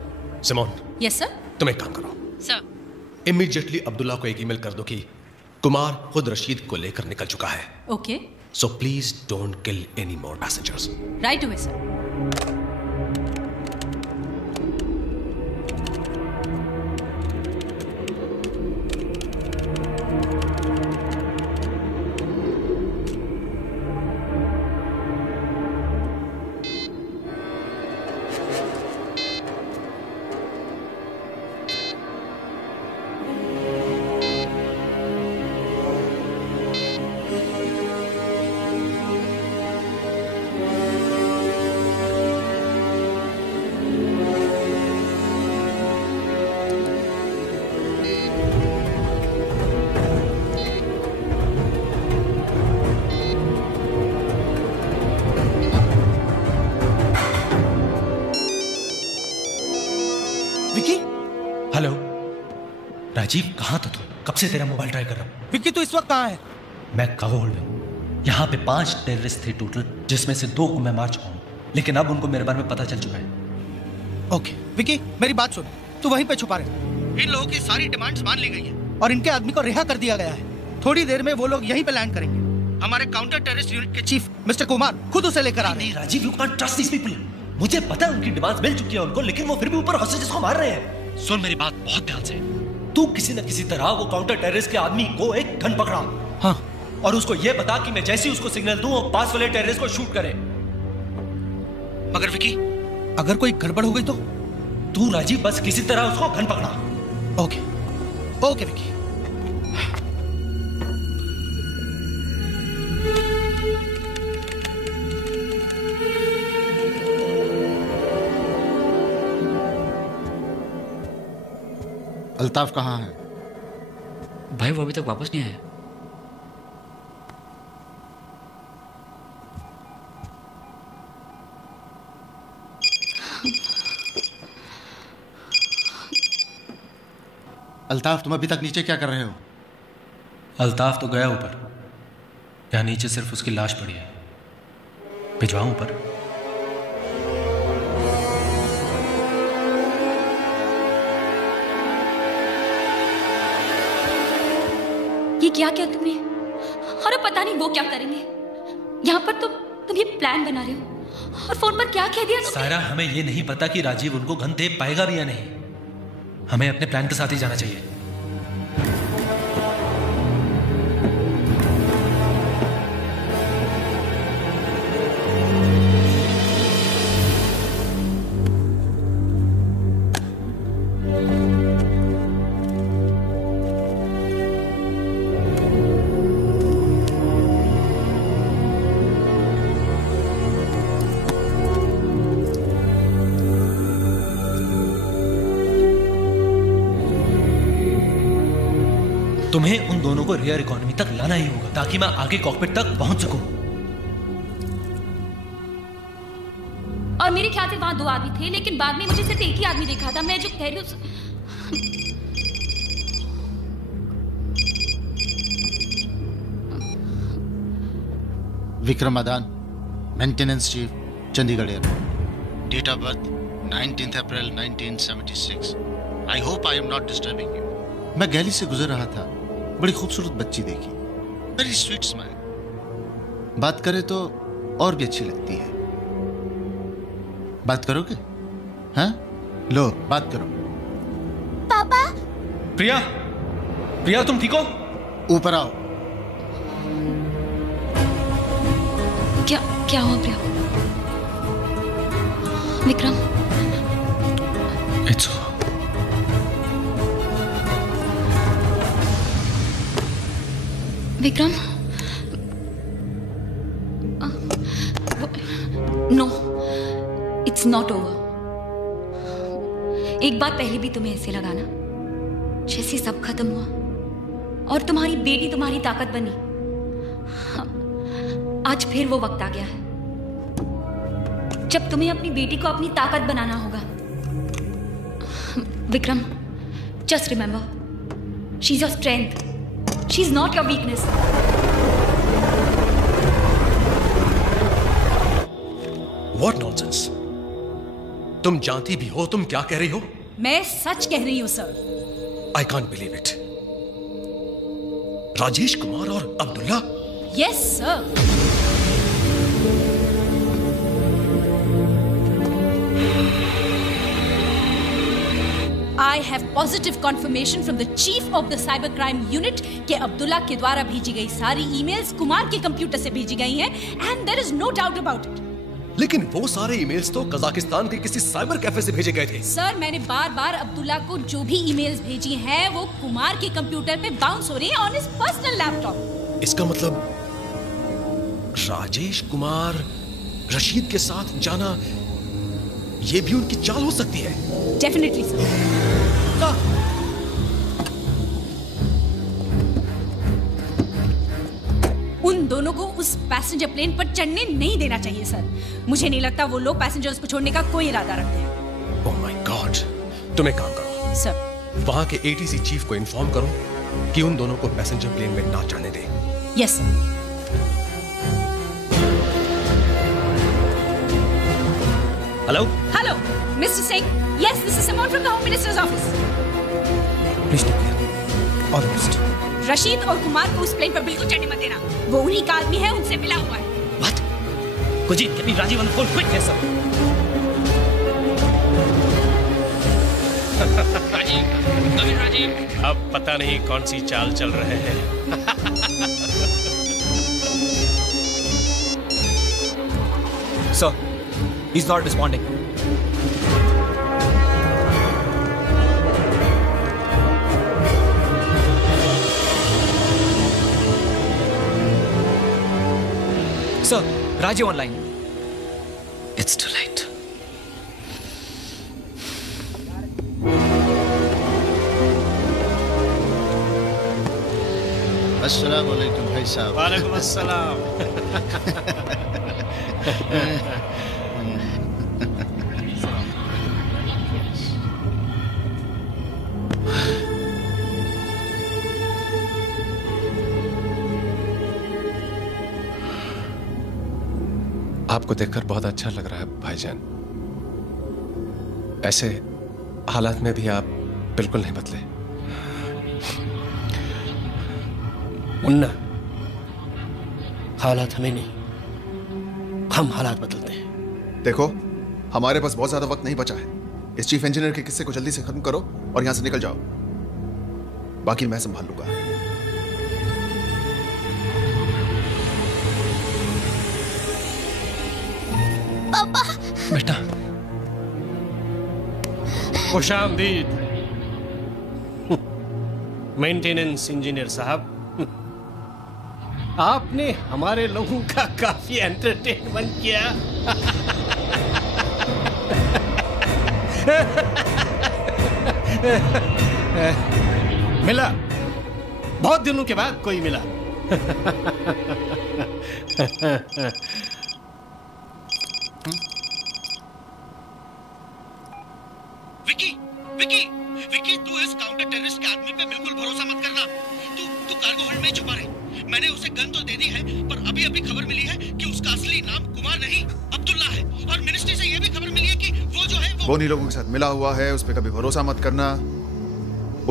Simone, yes sir. तुम एक काम करो, सर। इमीडिएटली अब्दुल्ला को एक ईमेल कर दो कि कुमार खुद रशीद को लेकर निकल चुका है। Okay. So please don't kill any more passengers. Right away sir. Hello Rajiv, कहाँ था तू? कब से तेरा मोबाइल ट्राई कर रहा हूँ। विक्की, तू इस वक्त कहाँ है? मैं काबुल में हूँ। यहाँ पे 5 टेररिस्ट थे टोटल, जिसमें से 2 को मैं मार चुका हूँ, लेकिन अब उनको मेरे बारे में पता चल चुका है। ओके विक्की, मेरी बात सुन, तू वहीं पे छुपा रहे। इन लोगों की सारी डिमांड्स मान ली गई है और इनके आदमी को रिहा कर दिया गया है। थोड़ी देर में वो लोग यहीं पे लैंड करेंगे। हमारे काउंटर टेररिस्ट यूनिट के चीफ मिस्टर कुमार खुद उसे लेकर आ रहे हैं। Rajiv, you can't trust these people. मुझे पता है उनकी डिमांड्स मिल चुकी है उनको, लेकिन वो फिर भी ऊपर हॉस्टेजेस को मार रहे हैं। सुन मेरी बात बहुत ध्यान से, तू किसी न किसी तरह वो काउंटर टेररिस्ट के आदमी को एक गन पकड़ा। हाँ। और उसको ये बता कि मैं जैसे ही उसको सिग्नल दूं, वो पास वाले टेररिस्ट को शूट करे। मगर विकी, अगर कोई गड़बड़ हो गई तो? तू राजीव बस किसी तरह उसको गन पकड़ा। Okay okay Vicky. अल्ताफ कहाँ है? भाई वो अभी तक वापस नहीं आया। अल्ताफ, तुम अभी तक नीचे क्या कर रहे हो? अल्ताफ तो गया ऊपर, यहाँ नीचे सिर्फ उसकी लाश पड़ी है। भिजवाऊं ऊपर? ये क्या किया तुमने? और पता नहीं वो क्या करेंगे। यहाँ पर तुम ये प्लान बना रहे हो और फोन पर क्या कह दिया तुमने? सायरा, हमें ये नहीं पता कि राजीव उनको गन दे पाएगा भी या नहीं। हमें अपने प्लान के साथ ही जाना चाहिए। तुम्हें उन दोनों को रियर इकोनॉमी तक लाना ही होगा ताकि मैं आगे कॉकपिट तक पहुंच सकूं। और मेरे ख्याल से वहां 2 आदमी थे, लेकिन बाद में मुझे सिर्फ एक ही आदमी देखा था। मैं जो कह रही हूँ Vikram Adan, maintenance chief, Chandigarh airport. Date of birth 19 April 1976। I hope I am not disturbing you. मैं गैली से गुजर रहा था, बड़ी खूबसूरत बच्ची देखी, वेरी स्वीट स्माइल। बात करे तो और भी अच्छी लगती है। बात करोगे? हाँ, लो बात करो। पापा। प्रिया, प्रिया तुम ठीक हो? ऊपर आओ। क्या हुआ Priya? Vikram, it's Vikram, no, it's not over. एक बात पहले भी तुम्हें ऐसे लगा ना, जैसे सब खत्म हुआ और तुम्हारी बेटी तुम्हारी ताकत बनी। आज फिर वो वक्त आ गया है जब तुम्हें अपनी बेटी को अपनी ताकत बनाना होगा। Vikram, just remember, she is your strength, she is not your weakness. What nonsense? तुम जानती भी हो तुम क्या कह रही हो? मैं सच कह रही हूं sir. I can't believe it. Rajesh Kumar और Abdullah? Yes sir. I have positive confirmation from the chief of the cyber crime unit कि अब्दुल्ला के द्वारा भेजी गई सारी ईमेल्स कुमार के कंप्यूटर से भेजी गई हैं and there is no doubt about it. लेकिन वो सारे ईमेल्स तो कजाकिस्तान के किसी साइबर कैफे से भेजे गए थे। सर, मैंने बार बार अब्दुल्ला को जो भी ईमेल्स भेजी हैं वो कुमार के कंप्यूटर पे बाउंस हो रही हैं ऑन हिज पर्सनल लैपटॉप। इसका मतलब राजेश कुमार रशीद के साथ जाना ये भी उनकी चाल हो सकती है। Definitely sir. उन दोनों को उस पैसेंजर प्लेन पर चढ़ने नहीं देना चाहिए सर। मुझे नहीं लगता वो लोग पैसेंजर्स को छोड़ने का कोई इरादा रखते हैं। ओह माय गॉड, तुम एक काम करो सर, वहां के एटीसी चीफ को इन्फॉर्म करो कि उन दोनों को पैसेंजर प्लेन में ना चढ़ने दे। Yes sir. Hello hello mister Singh, yes this is Simone from the home minister's office. Please take care, all the best. Rashid और कुमार को उस प्लेन पर बिल्कुल चढ़ने मत देना, वो उन्हीं का आदमी है, उनसे मिला हुआ है। What? Kuljeet, get me Rajiv on the phone quick. Yes sir. Rajiv, अब पता नहीं कौन सी चाल चल रहे हैं। Sir, he is not responding. Sir, Rajiv online. It's too late. अस्सलाम वालेकुम भाई साहब। वालेकुम अस्सलाम। आपको देखकर बहुत अच्छा लग रहा है भाईजान। ऐसे हालात में भी आप बिल्कुल नहीं बदले। मुन्ना, हालात हमें नहीं, हम हालात बदलते हैं। देखो, हमारे पास बहुत ज्यादा वक्त नहीं बचा है। इस चीफ इंजीनियर के किस्से को जल्दी से खत्म करो और यहां से निकल जाओ, बाकी मैं संभाल लूंगा। पापा। बेटा, खुशामदीद मेंटेनेंस इंजीनियर साहब। आपने हमारे लोगों का काफी एंटरटेनमेंट किया। मिला, बहुत दिनों के बाद कोई मिला। विकी, विकी, विकी, तू इस काउंटर टेररिस्ट के आदमी पे बिल्कुल भरोसा मत करना। तू कार्गो होल्ड में छुपा रहे। मैंने उसे गन तो दे दी है, पर अभी अभी खबर मिली है कि उसका असली नाम कुमार नहीं अब्दुल्ला है, और मिनिस्ट्री से यह भी खबर मिली है कि वो जो है वो उन्हीं लोगों के साथ मिला हुआ है। उस पर कभी भरोसा मत करना,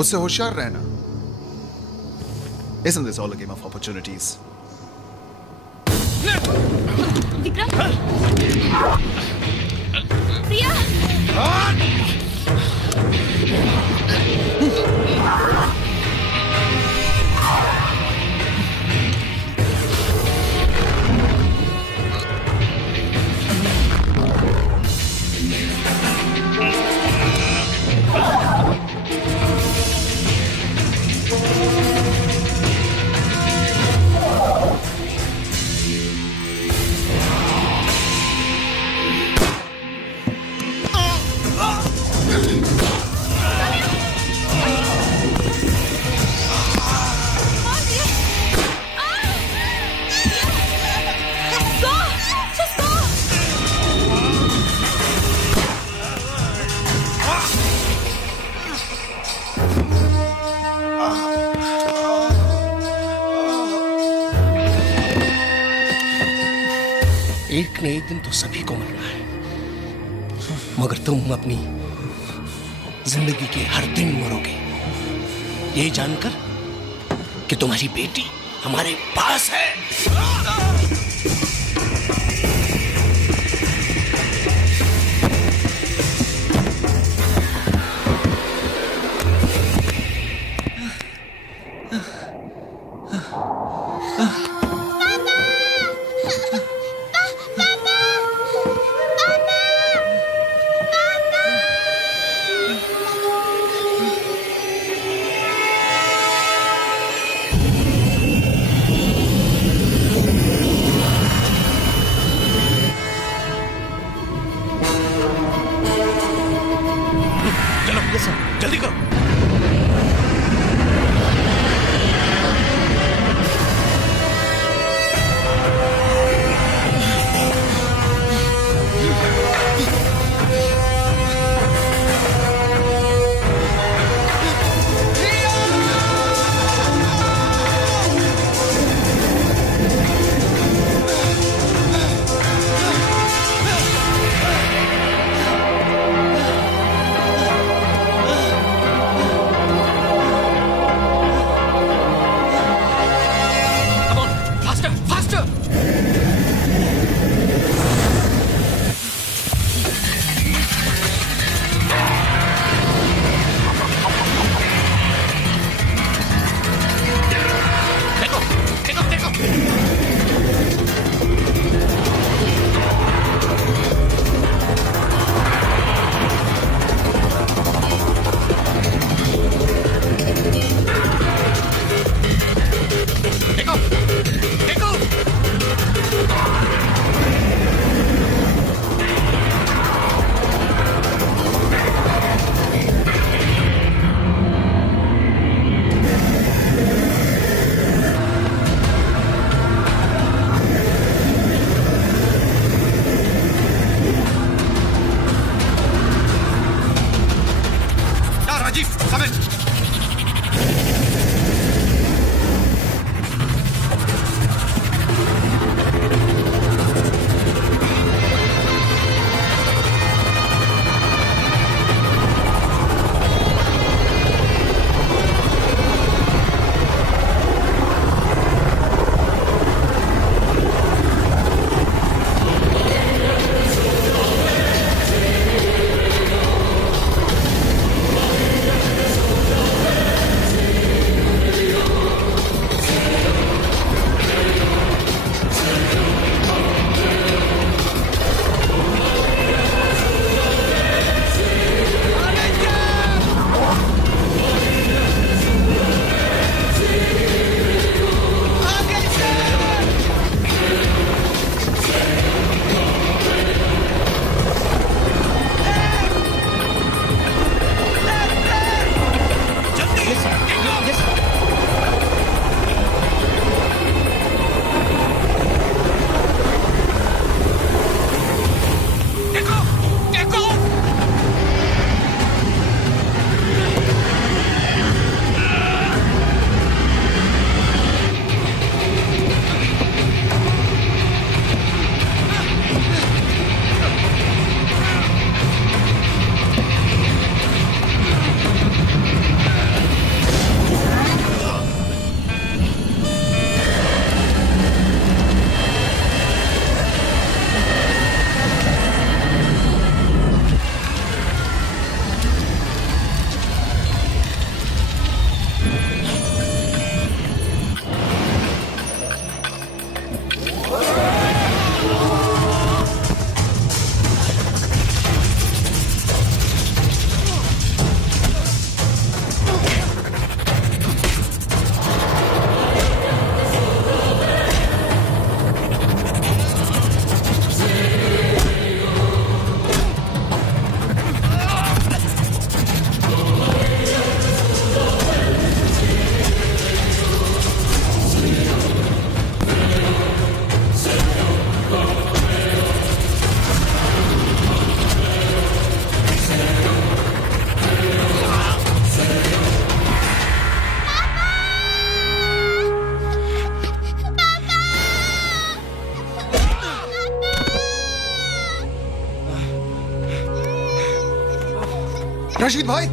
उससे होशियार रहना। Isn't this all a game of opportunities? Vikram, प्रिया, एक न एक दिन तो सभी को मरना है, मगर तुम अपनी जिंदगी के हर दिन मरोगे ये जानकर कि तुम्हारी बेटी हमारे पास है। जल्दी करो। रशीद भाई,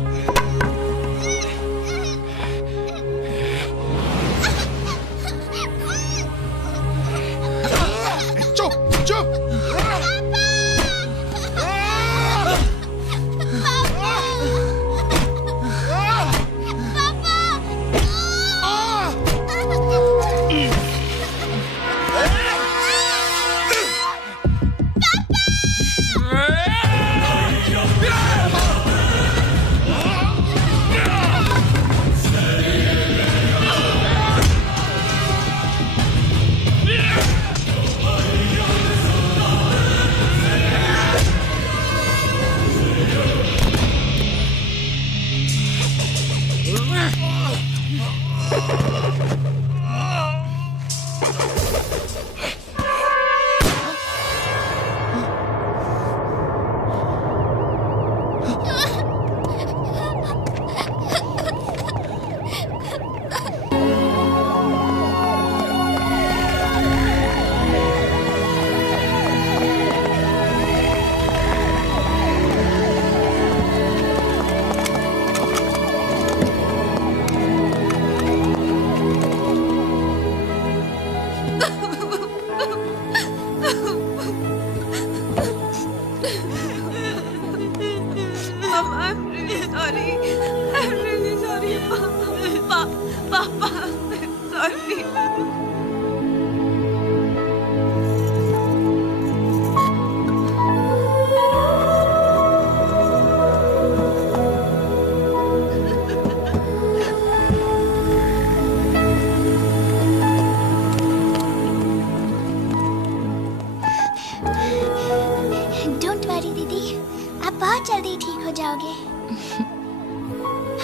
चुप चुप।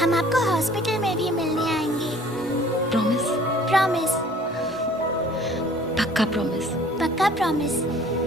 हम आपको हॉस्पिटल में भी मिलने आएंगे। प्रॉमिस? प्रॉमिस। पक्का प्रॉमिस? पक्का प्रॉमिस।